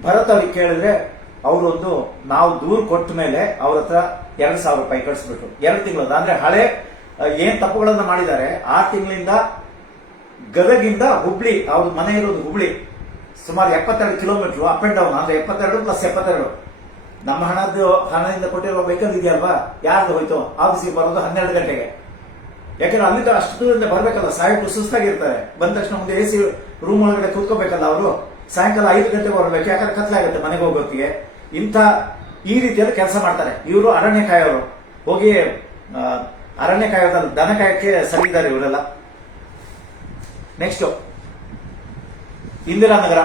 ಭರತ್ ಅವ್ರಿಗೆ ಕೇಳಿದ್ರೆ ಅವರು ಒಂದು ನಾವು ದೂರು ಕೊಟ್ಟ ಮೇಲೆ ಅವ್ರ ಹತ್ರ 2,000 ರೂಪಾಯಿ ಕಳಿಸ್ಬಿಟ್ರು. 2 ತಿಂಗಳದ ಅಂದ್ರೆ ಹಳೆ ಏನ್ ತಪ್ಪುಗಳನ್ನ ಮಾಡಿದ್ದಾರೆ 6 ತಿಂಗಳಿಂದ ಗದಗಿಂದ ಹುಬ್ಳಿ, ಅವ್ರ ಮನೆ ಇರೋದು ಹುಬ್ಳಿ, ಸುಮಾರು 72 ಕಿಲೋಮೀಟರ್ ಅಪ್ ಅಂಡ್ ಡೌನ್, ಅಂದ್ರೆ 72 + 72. ನಮ್ಮ ಹಣದಿಂದ ಕೊಟ್ಟಿರೋ ವೆಹಿಕಲ್ ಇದೆಯಲ್ವಾ, ಯಾರ್ದು ಹೋಯ್ತು? ಆಫೀಸಿಗೆ ಬರೋದು 12 ಗಂಟೆಗೆ. ಯಾಕಂದ್ರೆ ಅಲ್ಲಿಂದ ಅಷ್ಟು ದೂರದಿಂದ ಬರ್ಬೇಕಲ್ಲ, ಸಾಹೇಬ್ರು ಸುಸ್ತಾಗಿರ್ತಾರೆ. ಬಂದ ತಕ್ಷಣ ಮುಂದೆ AC ರೂಮ್ ಒಳಗಡೆ ಕೂತ್ಕೋಬೇಕಲ್ಲ ಅವರು. ಸಾಯಂಕಾಲ 5 ಗಂಟೆಗೆ ಬರ್ಬೇಕು, ಯಾಕಂದ್ರೆ ಕತ್ಲಾಗುತ್ತೆ ಮನೆಗೆ ಹೋಗೋತ್ತಿಗೆ. ಈ ರೀತಿಯಲ್ಲಿ ಕೆಲಸ ಮಾಡ್ತಾರೆ ಇವರು. ಅರಣ್ಯ ಕಾಯೋರು ಹೋಗಿ ಅರಣ್ಯ ಕಾಯೋದಲ್ಲಿ ದನ ಕಾಯಕ್ಕೆ ಸರಿದ್ದಾರೆ ಇವರೆಲ್ಲ. ನೆಕ್ಸ್ಟ್ ಇಂದಿರಾನಗರ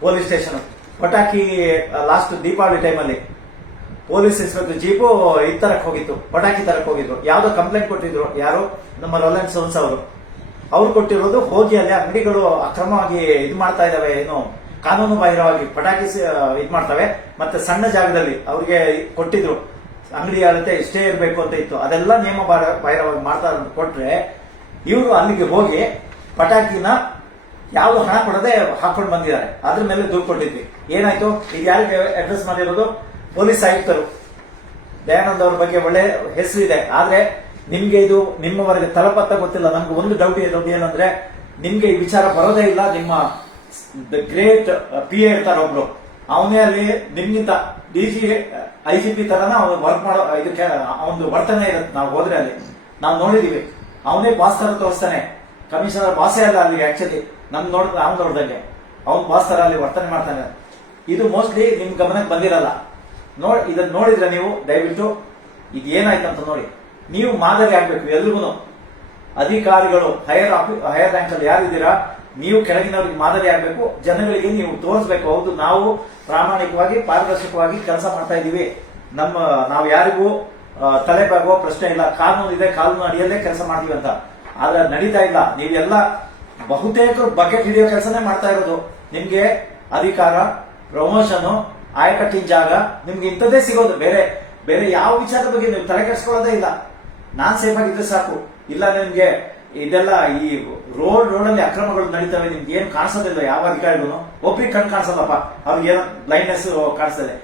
ಪೊಲೀಸ್ ಸ್ಟೇಷನ್ ಪಟಾಕಿ ಲಾಸ್ಟ್ ದೀಪಾವಳಿ ಟೈಮಲ್ಲಿ ಪೊಲೀಸ್ ಇನ್ಸ್ಪೆಕ್ಟರ್ ಜೀಪು ತರಕ್ ಹೋಗಿತ್ತು, ಪಟಾಕಿ ತರಕ್ ಹೋಗಿದ್ರು. ಯಾವ್ದೋ ಕಂಪ್ಲೇಂಟ್ ಕೊಟ್ಟಿದ್ರು, ಯಾರು ನಮ್ಮ ರೋಲೆಂಟ್ ಸೋನ್ಸ್ ಅವ್ರು ಕೊಟ್ಟಿರೋದು ಹೋಗಿ ಅಲ್ಲಿ ಅಂಗಡಿಗಳು ಅಕ್ರಮವಾಗಿ ಇದು ಮಾಡ್ತಾ ಇದಾವೆ, ಏನು ಕಾನೂನು ಬಾಹಿರವಾಗಿ ಪಟಾಕಿ ಇದು ಮಾಡ್ತವೆ. ಮತ್ತೆ ಸಣ್ಣ ಜಾಗದಲ್ಲಿ ಅವ್ರಿಗೆ ಕೊಟ್ಟಿದ್ರು, ಅಂಗಡಿ ಆಗುತ್ತೆ ಇಷ್ಟೇ ಇರಬೇಕು ಅಂತ ಇತ್ತು. ಅದೆಲ್ಲ ನಿಯಮ ಬಾಹಿರವಾಗಿ ಮಾಡ್ತಾ ಕೊಟ್ರೆ ಇವರು ಅಲ್ಲಿಗೆ ಹೋಗಿ ಪಟಾಕಿನ ಯಾವ್ದು ಹಣ ಕೊಡದೆ ಹಾಕೊಂಡು ಬಂದಿದ್ದಾರೆ. ಅದ್ರ ಮೇಲೆ ದೂರು ಕೊಟ್ಟಿದ್ವಿ. ಏನಾಯ್ತು? ಇದು ಯಾರಿಗೆ ಅಡ್ರೆಸ್ ಮಾಡಿರೋದು? ಪೊಲೀಸ್ ಆಯುಕ್ತರು ದಯಾನಂದ್ ಅವ್ರ ಬಗ್ಗೆ ಒಳ್ಳೆ ಹೆಸರು ಇದೆ. ಆದ್ರೆ ನಿಮ್ಗೆ ಇದು ನಿಮ್ಮವರೆಗೆ ತಲುಪತ್ತ ಗೊತ್ತಿಲ್ಲ. ನಮ್ಗೆ ಒಂದು ಡೌಟ್ ಏನಂದ್ರೆ, ನಿಮ್ಗೆ ಈ ವಿಚಾರ ಬರೋದೇ ಇಲ್ಲ. ನಿಮ್ಮ ಗ್ರೇಟ್ PA ಇರ್ತಾರೆ ಒಬ್ರು, ಅವನೇ ಅಲ್ಲಿ ನಿಮ್ಗಿಂತ DG IGP ತರನ ಅವ್ನು ವರ್ಕ್ ಮಾಡೋ ಇದಕ್ಕೆ ಅವನು ವರ್ತನೆ ಇರುತ್ತೆ. ನಾವು ಹೋದ್ರೆ ಅಲ್ಲಿ ನಾವು ನೋಡಿದೀವಿ, ಅವನೇ ಬಾಸ್ ತರ ತೋರಿಸ್ತಾನೆ. ಕಮಿಷನರ್ ಬಾಸೇ ಅಲ್ಲ ಅಲ್ಲಿಗೆ, ಆಕ್ಚುಲಿ ನಮ್ ಅವ್ನು ನೋಡ್ದಂಗೆ ಅವ್ನು ಬಾಸ್ ತರ ಅಲ್ಲಿ ವರ್ತನೆ ಮಾಡ್ತಾನೆ. ಇದು ಮೋಸ್ಟ್ಲಿ ನಿಮ್ ಗಮನಕ್ಕೆ ಬಂದಿರಲ್ಲ. ಇದನ್ನ ನೋಡಿದ್ರೆ ನೀವು ದಯವಿಟ್ಟು ಇದು ಏನಾಯ್ತಂತ ನೋಡಿ. ನೀವು ಮಾದರಿ ಆಗ್ಬೇಕು ಎಲ್ರಿಗೂ. ಅಧಿಕಾರಿಗಳು ಹೈಯರ್ ರ್ಯಾಂಕ್ ಅಲ್ಲಿ ಯಾರಿದ್ದೀರಾ, ನೀವು ಕೆಳಗಿನವ್ರಿಗೆ ಮಾದರಿ ಆಗ್ಬೇಕು. ಜನಗಳಿಗೆ ನೀವು ತೋರಿಸ್ಬೇಕು, ಹೌದು ನಾವು ಪ್ರಾಮಾಣಿಕವಾಗಿ ಪಾರದರ್ಶಕವಾಗಿ ಕೆಲಸ ಮಾಡ್ತಾ ಇದೀವಿ, ನಾವು ಯಾರಿಗೂ ತಲೆಬಾಗುವ ಪ್ರಶ್ನೆ ಇಲ್ಲ, ಕಾನೂನು ಇದೆ, ಕಾನೂನು ಅಡಿಯಲ್ಲೇ ಕೆಲಸ ಮಾಡ್ತೀವಿ ಅಂತ. ಆದ್ರೆ ನಡೀತಾ ಇಲ್ಲ. ನೀವೆಲ್ಲ ಬಹುತೇಕರು ಬಕೆಟ್ ಹಿಡಿಯೋ ಕೆಲಸನೇ ಮಾಡ್ತಾ ಇರೋದು. ನಿಮ್ಗೆ ಅಧಿಕಾರ, ಪ್ರಮೋಷನ್, ಆಯಕಟ್ಟಿನ ಜಾಗ, ನಿಮ್ಗೆ ಇಂಥದ್ದೇ ಸಿಗೋದು. ಬೇರೆ ಯಾವ ವಿಚಾರದ ಬಗ್ಗೆ ನೀವು ತಲೆ ಕೆಡಿಸ್ಕೊಳ್ಳೋದೇ ಇಲ್ಲ. ನಾನ್ ಸೇಫ್ ಆಗಿದ್ರೆ ಸಾಕು. ಇಲ್ಲ ನಿಮ್ಗೆ ಇದೆಲ್ಲ ಈ ರೋಡಲ್ಲಿ ಅಕ್ರಮಗಳು ನಡೀತವೆ, ನಿಮ್ಗೆ ಏನ್ ಕಾಣಿಸೋದಿಲ್ಲ. ಯಾವ ಅಧಿಕಾರಿಗೂ ಒಬ್ರಿಗೆ ಕಣ್ ಕಾಣಿಸಲ್ಲಪ್ಪ, ಅವ್ರಿಗೆ ಏನೋ ಬ್ಲೈಂಡ್ನೆಸ್ ಕಾಣಿಸ್ತದೆ.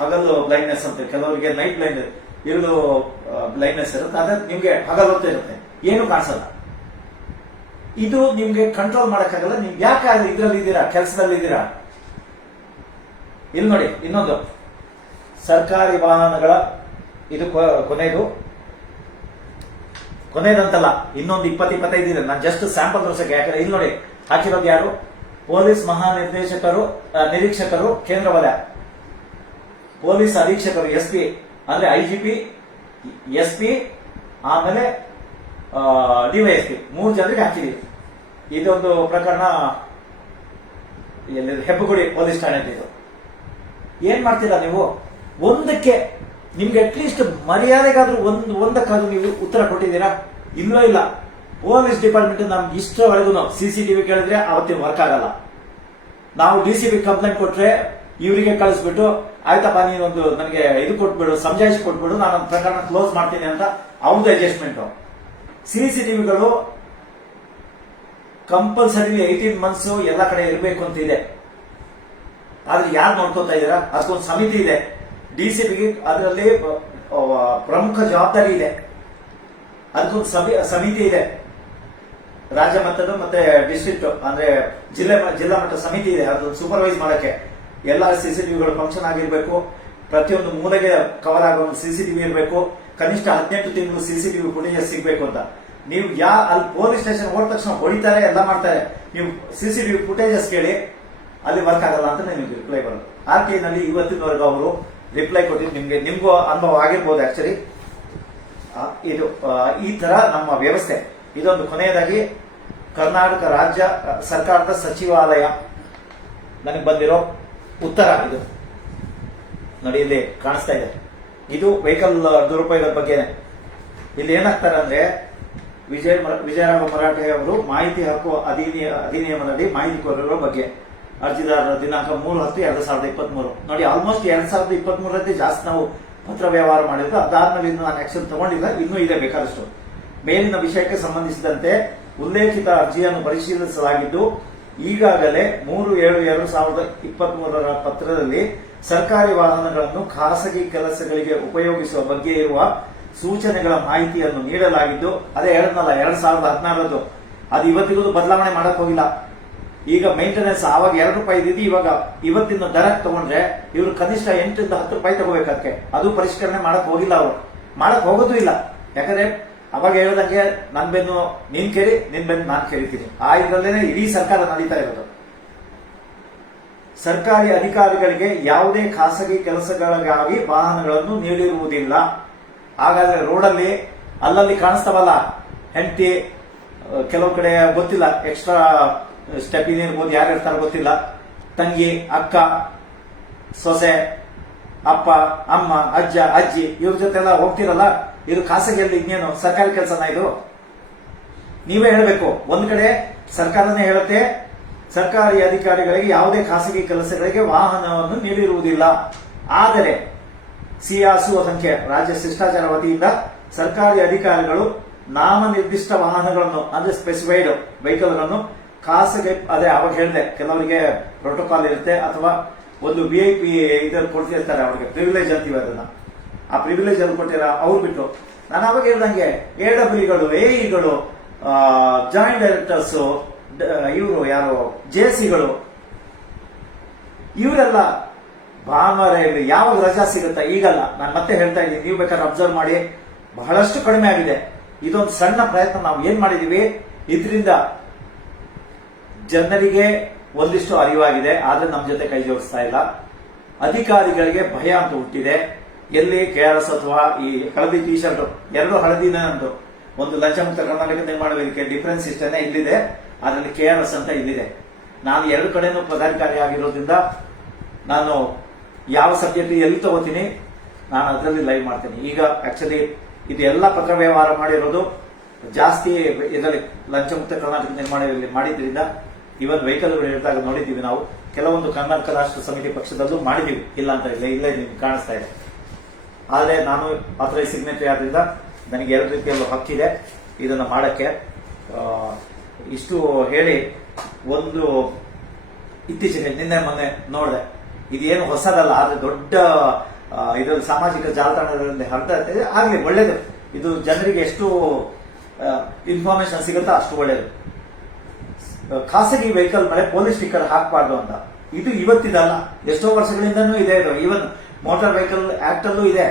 ಹಗಲು ಬ್ಲೈಂಡ್ನೆಸ್ ಅಂತ, ಕೆಲವರಿಗೆ ನೈಟ್ ಬ್ಲೈಂಡ್, ಇರುಳು ಬ್ಲೈಂಡ್ನೆಸ್ ಇರುತ್ತೆ. ಅದೇ ನಿಮ್ಗೆ ಹಗಲು ಹೊತ್ತು ಇರುತ್ತೆ, ಏನು ಕಾಣಿಸಲ್ಲ. ಇದು ನಿಮ್ಗೆ ಕಂಟ್ರೋಲ್ ಮಾಡಕ್ಕಾಗಲ್ಲ. ನೀವು ಯಾಕೆ ಇದ್ರಲ್ಲಿ ಇದ್ದೀರಾ, ಕೆಲಸದಲ್ಲಿ ಇದ್ದೀರಾ? ಇಲ್ಲಿ ನೋಡಿ, ಇನ್ನೊಂದು ಸರ್ಕಾರಿ ವಾಹನಗಳ ಇದು ಕೊನೆಯದಂತಲ್ಲ, ಇನ್ನೊಂದು 20-25 ಇದೆ. ನಾನು ಜಸ್ಟ್ ಸ್ಯಾಂಪಲ್ ತೋರ್ಸಕ್ಕೆ. ಯಾಕಂದ್ರೆ ಇಲ್ಲಿ ನೋಡಿ ಹಾಕಿರೋದು ಯಾರು? ಪೊಲೀಸ್ ನಿರೀಕ್ಷಕರು ಕೇಂದ್ರ ವಲಯ, ಪೊಲೀಸ್ ಅಧೀಕ್ಷಕರು SP ಅಂದ್ರೆ IGP, SP, ಆಮೇಲೆ DYSP 3 ಜನರಿಗೆ ಹಾಕಿದೀವಿ. ಇದೊಂದು ಪ್ರಕರಣ ಹೆಬ್ಬಗುಡಿ ಪೊಲೀಸ್ ಠಾಣೆ. ಇದು ಏನ್ ಮಾಡ್ತೀರಾ ನೀವು? ಒಂದಕ್ಕೆ ನಿಮ್ಗೆ ಅಟ್ಲೀಸ್ಟ್ ಮರ್ಯಾದೆಗಾದ್ರೂ ಒಂದಕ್ಕಾದ್ರೂ ನೀವು ಉತ್ತರ ಕೊಟ್ಟಿದ್ದೀರಾ? ಇಲ್ವೇ ಇಲ್ಲ. ಪೊಲೀಸ್ ಡಿಪಾರ್ಟ್ಮೆಂಟ್ ನಮ್ಗೆ ಇಷ್ಟವರೆಗೂ CCTV ಕೇಳಿದ್ರೆ ಅವತ್ತಿನ ವರ್ಕ್ ಆಗಲ್ಲ. ನಾವು DCP ಕಂಪ್ಲೇಂಟ್ ಕೊಟ್ರೆ ಇವರಿಗೆ ಕಳಿಸ್ಬಿಟ್ಟು, ಆಯ್ತಪ್ಪ ನೀನೊಂದು ನನಗೆ ಇದು ಕೊಟ್ಬಿಡು, ಸಮಜಾಯಿಸಿ ಕೊಟ್ಬಿಡು, ನಾನು ಪ್ರಕರಣ ಕ್ಲೋಸ್ ಮಾಡ್ತೀನಿ ಅಂತ ಅವ್ರದ್ದು ಅಡ್ಜಸ್ಟ್ಮೆಂಟ್. CCTVಗಳು ಕಂಪಲ್ಸರಿ 18 months ಎಲ್ಲ ಕಡೆ ಇರಬೇಕು ಅಂತ ಇದೆ. ಆದ್ರೆ ಯಾರು ನೋಡ್ಕೋತಾ ಇದ್ದೀರಾ? ಅದಕ್ಕೊಂದು ಸಮಿತಿ ಇದೆ. DCPಗೆ ಅದರಲ್ಲಿ ಪ್ರಮುಖ ಜವಾಬ್ದಾರಿ ಇದೆ. ಅದಕ್ಕೊಂದು ಸಮಿತಿ ಇದೆ, ರಾಜ್ಯ ಮಟ್ಟದ ಮತ್ತೆ ಡಿಸ್ಟ್ರಿಕ್ಟ್ ಅಂದ್ರೆ ಜಿಲ್ಲಾ ಮಟ್ಟ ಸಮಿತಿ ಇದೆ. ಅದನ್ನು ಸೂಪರ್ವೈಸ್ ಮಾಡಕ್ಕೆ ಎಲ್ಲ CCTVಗಳು ಫಂಕ್ಷನ್ ಆಗಿರ್ಬೇಕು. ಪ್ರತಿಯೊಂದು ಮೂಲೆಗೆ ಕವರ್ ಆಗೋ CCTV ಇರಬೇಕು. ಕನಿಷ್ಠ 18 ತಿಂಗಳು CCTV ಫುಟೇಜಸ್ ಸಿಗ್ಬೇಕು ಅಂತ. ನೀವು ಅಲ್ಲಿ ಪೊಲೀಸ್ ಸ್ಟೇಷನ್ ಹೋದ ತಕ್ಷಣ ಹೊಡಿತಾರೆ, ಎಲ್ಲ ಮಾಡ್ತಾರೆ. ನೀವು CCTV ಫುಟೇಜಸ್ ಕೇಳಿ, ಅಲ್ಲಿ ವರ್ಕ್ ಆಗಲ್ಲ ಅಂತ ನಿಮ್ಗೆ ರಿಪ್ಲೈ ಬರೋದು. RTI ನಲ್ಲಿ ಇವತ್ತಿನವರೆಗೂ ಅವರು ರಿಪ್ಲೈ ಕೊಟ್ಟಿದ್ದು ನಿಮ್ಗೂ ಅನುಭವ ಆಗಿರ್ಬೋದು. ಆಕ್ಚುಲಿ ಇದು ಈ ತರ ನಮ್ಮ ವ್ಯವಸ್ಥೆ. ಇದೊಂದು ಕೊನೆಯದಾಗಿ ಕರ್ನಾಟಕ ರಾಜ್ಯ ಸರ್ಕಾರದ ಸಚಿವಾಲಯ ನನಗೆ ಬಂದಿರೋ ಉತ್ತರ ಇದು ನೋಡಿ, ಇಲ್ಲಿ ಕಾಣಿಸ್ತಾ ಇದೆ. ಇದು ವೆಹಿಕಲ್ ದುರುಪಯೋಗದ ಬಗ್ಗೆ. ಇಲ್ಲಿ ಏನಾಗ್ತಾರೆ ಅಂದ್ರೆ, ವಿಜಯರಾಘವ ಮರಾಠೆ ಅವರು ಮಾಹಿತಿ ಹಕ್ಕು ಅಧಿನಿಯಮದಲ್ಲಿ ಮಾಹಿತಿಕೋರರ ಬಗ್ಗೆ ಅರ್ಜಿದಾರರ ದಿನಾಂಕ 3/10/2023 ನೋಡಿ, ಆಲ್ಮೋಸ್ಟ್ 2023 ಜಾಸ್ತಿ ನಾವು ಪತ್ರ ವ್ಯವಹಾರ ಮಾಡಿದ್ದು. ಅದಾದ್ಮೇಲೆ ಇನ್ನು ನಾನು ಆಕ್ಷನ್ ತಗೊಂಡಿಲ್ಲ, ಇನ್ನೂ ಇದೆ ಬೇಕಾದಷ್ಟು. ಮೇಲಿನ ವಿಷಯಕ್ಕೆ ಸಂಬಂಧಿಸಿದಂತೆ ಉಲ್ಲೇಖಿತ ಅರ್ಜಿಯನ್ನು ಪರಿಶೀಲಿಸಲಾಗಿದ್ದು, ಈಗಾಗಲೇ 3/7/2023 ಪತ್ರದಲ್ಲಿ ಸರ್ಕಾರಿ ವಾಹನಗಳನ್ನು ಖಾಸಗಿ ಕೆಲಸಗಳಿಗೆ ಉಪಯೋಗಿಸುವ ಬಗ್ಗೆ ಇರುವ ಸೂಚನೆಗಳ ಮಾಹಿತಿಯನ್ನು ನೀಡಲಾಗಿದ್ದು, ಅದೇ ಹೇಳಿದ್ನಲ್ಲ 2016 ಅದು ಇವತ್ತಿಗೂ ಬದಲಾವಣೆ ಮಾಡಕ್ ಹೋಗಿಲ್ಲ. ಈಗ ಮೇಂಟೆನೆನ್ಸ್ ಆವಾಗ ₹2 ಇದ್ದು ಇವತ್ತಿನ ದರ ತಗೊಂಡ್ರೆ ಇವರು ಕನಿಷ್ಠ 8 ರಿಂದ 10 ರೂಪಾಯಿ ತಗೋಬೇಕಕ್ಕೆ. ಅದು ಪರಿಷ್ಕರಣೆ ಮಾಡಕ್ ಹೋಗಿಲ್ಲ, ಅವರು ಮಾಡಕ್ ಹೋಗೋದು ಇಲ್ಲ. ಯಾಕಂದ್ರೆ ಅವಾಗ ಹೇಳ್ದಂಗೆ ನನ್ ಬೆನ್ನು ನೀನ್ ಕೇಳಿ, ನಿನ್ ಬೆನ್ನು ನಾನ್ ಕೇಳಿತೀನಿ, ಆ ಇದರಲ್ಲೇನೆ ಇಡೀ ಸರ್ಕಾರ ನಡೀತಾ ಇರೋದು. ಸರ್ಕಾರಿ ಅಧಿಕಾರಿಗಳಿಗೆ ಯಾವುದೇ ಖಾಸಗಿ ಕೆಲಸಗಳಿಗಾಗಿ ವಾಹನಗಳನ್ನು ನೀಡಿರುವುದಿಲ್ಲ. ಹಾಗಾದ್ರೆ ರೋಡಲ್ಲಿ ಅಲ್ಲಲ್ಲಿ ಕಾಣಿಸ್ತಾವಲ್ಲ ಹೆಂಡತಿ, ಕೆಲವು ಕಡೆ ಗೊತ್ತಿಲ್ಲ ಎಕ್ಸ್ಟ್ರಾ ಸ್ಟೆಪ್ ಇರ್ಬೋದು, ಯಾರು ಇರ್ತಾರೋ ಗೊತ್ತಿಲ್ಲ, ತಂಗಿ, ಅಕ್ಕ, ಸೊಸೆ, ಅಪ್ಪ, ಅಮ್ಮ, ಅಜ್ಜ, ಅಜ್ಜಿ ಇವ್ರ ಜೊತೆಲ್ಲ ಹೋಗ್ತಿರಲ್ಲ, ಇದು ಖಾಸಗಿಯಲ್ಲಿ ಇನ್ನೇನು ಸರ್ಕಾರಿ ಕೆಲಸನ ಇದು? ನೀವೇ ಹೇಳಬೇಕು. ಒಂದ್ ಕಡೆ ಸರ್ಕಾರನೇ ಹೇಳುತ್ತೆ ಸರ್ಕಾರಿ ಅಧಿಕಾರಿಗಳಿಗೆ ಯಾವುದೇ ಖಾಸಗಿ ಕೆಲಸಗಳಿಗೆ ವಾಹನವನ್ನು ನೀಡಿರುವುದಿಲ್ಲ. ಆದರೆ ಸಿಯಾಸು ಸಂಖ್ಯೆ ರಾಜ್ಯ ಶಿಷ್ಟಾಚಾರ ವತಿಯಿಂದ ಸರ್ಕಾರಿ ಅಧಿಕಾರಿಗಳು ನಾಮನಿರ್ದಿಷ್ಟ ವಾಹನಗಳನ್ನು ಅಂದ್ರೆ ಸ್ಪೆಸಿಫೈಡ್ ವೆಹಿಕಲ್ಗಳನ್ನು ಖಾಸಗಿ, ಅದೇ ಅವಾಗ ಹೇಳಿದೆ ಕೆಲವರಿಗೆ ಪ್ರೋಟೋಕಾಲ್ ಇರುತ್ತೆ ಅಥವಾ ಒಂದು VIP ಇದ್ರಲ್ಲಿ ಕೊಡ್ತಿರ್ತಾರೆ, ಅವ್ರಿಗೆ ಪ್ರಿವಿಲೇಜ್ ಅಂತೀವಿ ಅದನ್ನ. ಆ ಪ್ರಿವಿಲೇಜ್ ಅಲ್ಲಿ ಕೊಟ್ಟಿರ ಅವ್ರು ಬಿಟ್ಟು ನಾನು ಅವಾಗ ಹೇಳ್ದಂಗೆ AWಗಳು, AEಗಳು, ಜಾಯಿಂಟ್ ಡೈರೆಕ್ಟರ್ಸ್, ಇವರು ಯಾರು JCಗಳು, ಇವರೆಲ್ಲ ಭಾನುವಾರ ಇಲ್ಲಿ ಯಾವಾಗ ರಜಾ ಸಿಗುತ್ತಾ? ಈಗಲ್ಲ. ನಾನು ಮತ್ತೆ ಹೇಳ್ತಾ ಇದ್ದೀನಿ, ನೀವು ಬೇಕಾದ್ರೆ ಅಬ್ಸರ್ವ್ ಮಾಡಿ, ಬಹಳಷ್ಟು ಕಡಿಮೆ ಆಗಿದೆ. ಇದೊಂದು ಸಣ್ಣ ಪ್ರಯತ್ನ ನಾವು ಏನ್ ಮಾಡಿದೀವಿ, ಇದರಿಂದ ಜನರಿಗೆ ಒಂದಿಷ್ಟು ಅರಿವಾಗಿದೆ, ಆದ್ರೆ ನಮ್ಮ ಜೊತೆ ಕೈ ಜೋಡಿಸ್ತಾ ಇಲ್ಲ. ಅಧಿಕಾರಿಗಳಿಗೆ ಭಯ ಅಂತ ಹುಟ್ಟಿದೆ. ಎಲ್ಲಿ KRS ಅಥವಾ ಈ ಹಳದಿ ಟಿ ಶರ್ಟ್, ಎರಡು ಹಳದಿನ ಅಂದು ಒಂದು ಲಂಚ ಮುಕ್ತ ಕರ್ನಾಟಕ ನಿರ್ಮಾಣ ವೇದಿಕೆ ಡಿಫರೆನ್ಸ್ ಇಷ್ಟನೇ ಇಲ್ಲಿದೆ, ಅದರಲ್ಲಿ KRS ಅಂತ ಇಲ್ಲಿದೆ. ನಾನು ಎರಡು ಕಡೆನೂ ಪದಾಧಿಕಾರಿ ಆಗಿರೋದ್ರಿಂದ ನಾನು ಯಾವ ಸಬ್ಜೆಕ್ಟ್ ಎಲ್ಲಿ ತಗೋತೀನಿ ನಾನು ಅದರಲ್ಲಿ ಲೈವ್ ಮಾಡ್ತೀನಿ. ಈಗ ಆಕ್ಚುಲಿ ಇದೆಲ್ಲ ಪತ್ರ ವ್ಯವಹಾರ ಮಾಡಿರೋದು ಜಾಸ್ತಿ ಇದರಲ್ಲಿ ಲಂಚ ಮುಕ್ತ ಕರ್ನಾಟಕ ನಿರ್ಮಾಣ ಮಾಡಿದ್ರಿಂದ ಇವನ್ ವೆಹಿಕಲ್ಗಳು ಹೇಳಿದಾಗ ನೋಡಿದ್ದೀವಿ ನಾವು. ಕೆಲವೊಂದು ಕರ್ನಾಟಕ ರಾಷ್ಟ್ರ ಸಮಿತಿ ಪಕ್ಷದಲ್ಲೂ ಮಾಡಿದೀವಿ, ಇಲ್ಲ ಅಂತ ಇಲ್ಲ, ಇಲ್ಲೇ ನಿಮ್ಗೆ ಕಾಣಿಸ್ತಾ ಇದೆ. ಆದರೆ ನಾನು ಆಥರೈಸ್ ಸಿಗ್ನೇಟರಿ ಆದ್ರಿಂದ ನನಗೆ ಎರಡು ರೀತಿಯಲ್ಲೂ ಹಕ್ಕಿದೆ ಇದನ್ನ ಮಾಡಕ್ಕೆ. ಇಷ್ಟು ಹೇಳಿ, ಒಂದು ಇತ್ತೀಚೆಗೆ ನಿನ್ನೆ ಮೊನ್ನೆ ನೋಡಿದೆ, ಇದೇನು ಹೊಸದಲ್ಲ, ಆದ್ರೆ ದೊಡ್ಡ ಇದರಲ್ಲಿ ಸಾಮಾಜಿಕ ಜಾಲತಾಣಗಳಲ್ಲಿ ಹರಡ್ತಾ ಇದೆ. ಆಗ್ಲಿ, ಒಳ್ಳೇದು. ಇದು ಜನರಿಗೆ ಎಷ್ಟು ಇನ್ಫಾರ್ಮೇಶನ್ ಸಿಗುತ್ತಾ ಅಷ್ಟು ಒಳ್ಳೇದು. ಖಾಸಗಿ ವೆಹಿಕಲ್ ಮೇಲೆ ಪೊಲೀಸ್ ಸ್ಟಿಕ್ಕರ್ ಹಾಕಬಾರ್ದು ಅಂತ. ಇದು ಇವತ್ತಿದಲ್ಲ, ಎಷ್ಟೋ ವರ್ಷಗಳಿಂದನೂ ಇದೆ. ಇದು ಈವನ್ ಮೋಟಾರ್ ವೆಹಿಕಲ್ ಆಕ್ಟ್ ಅಲ್ಲೂ ಇದೆ,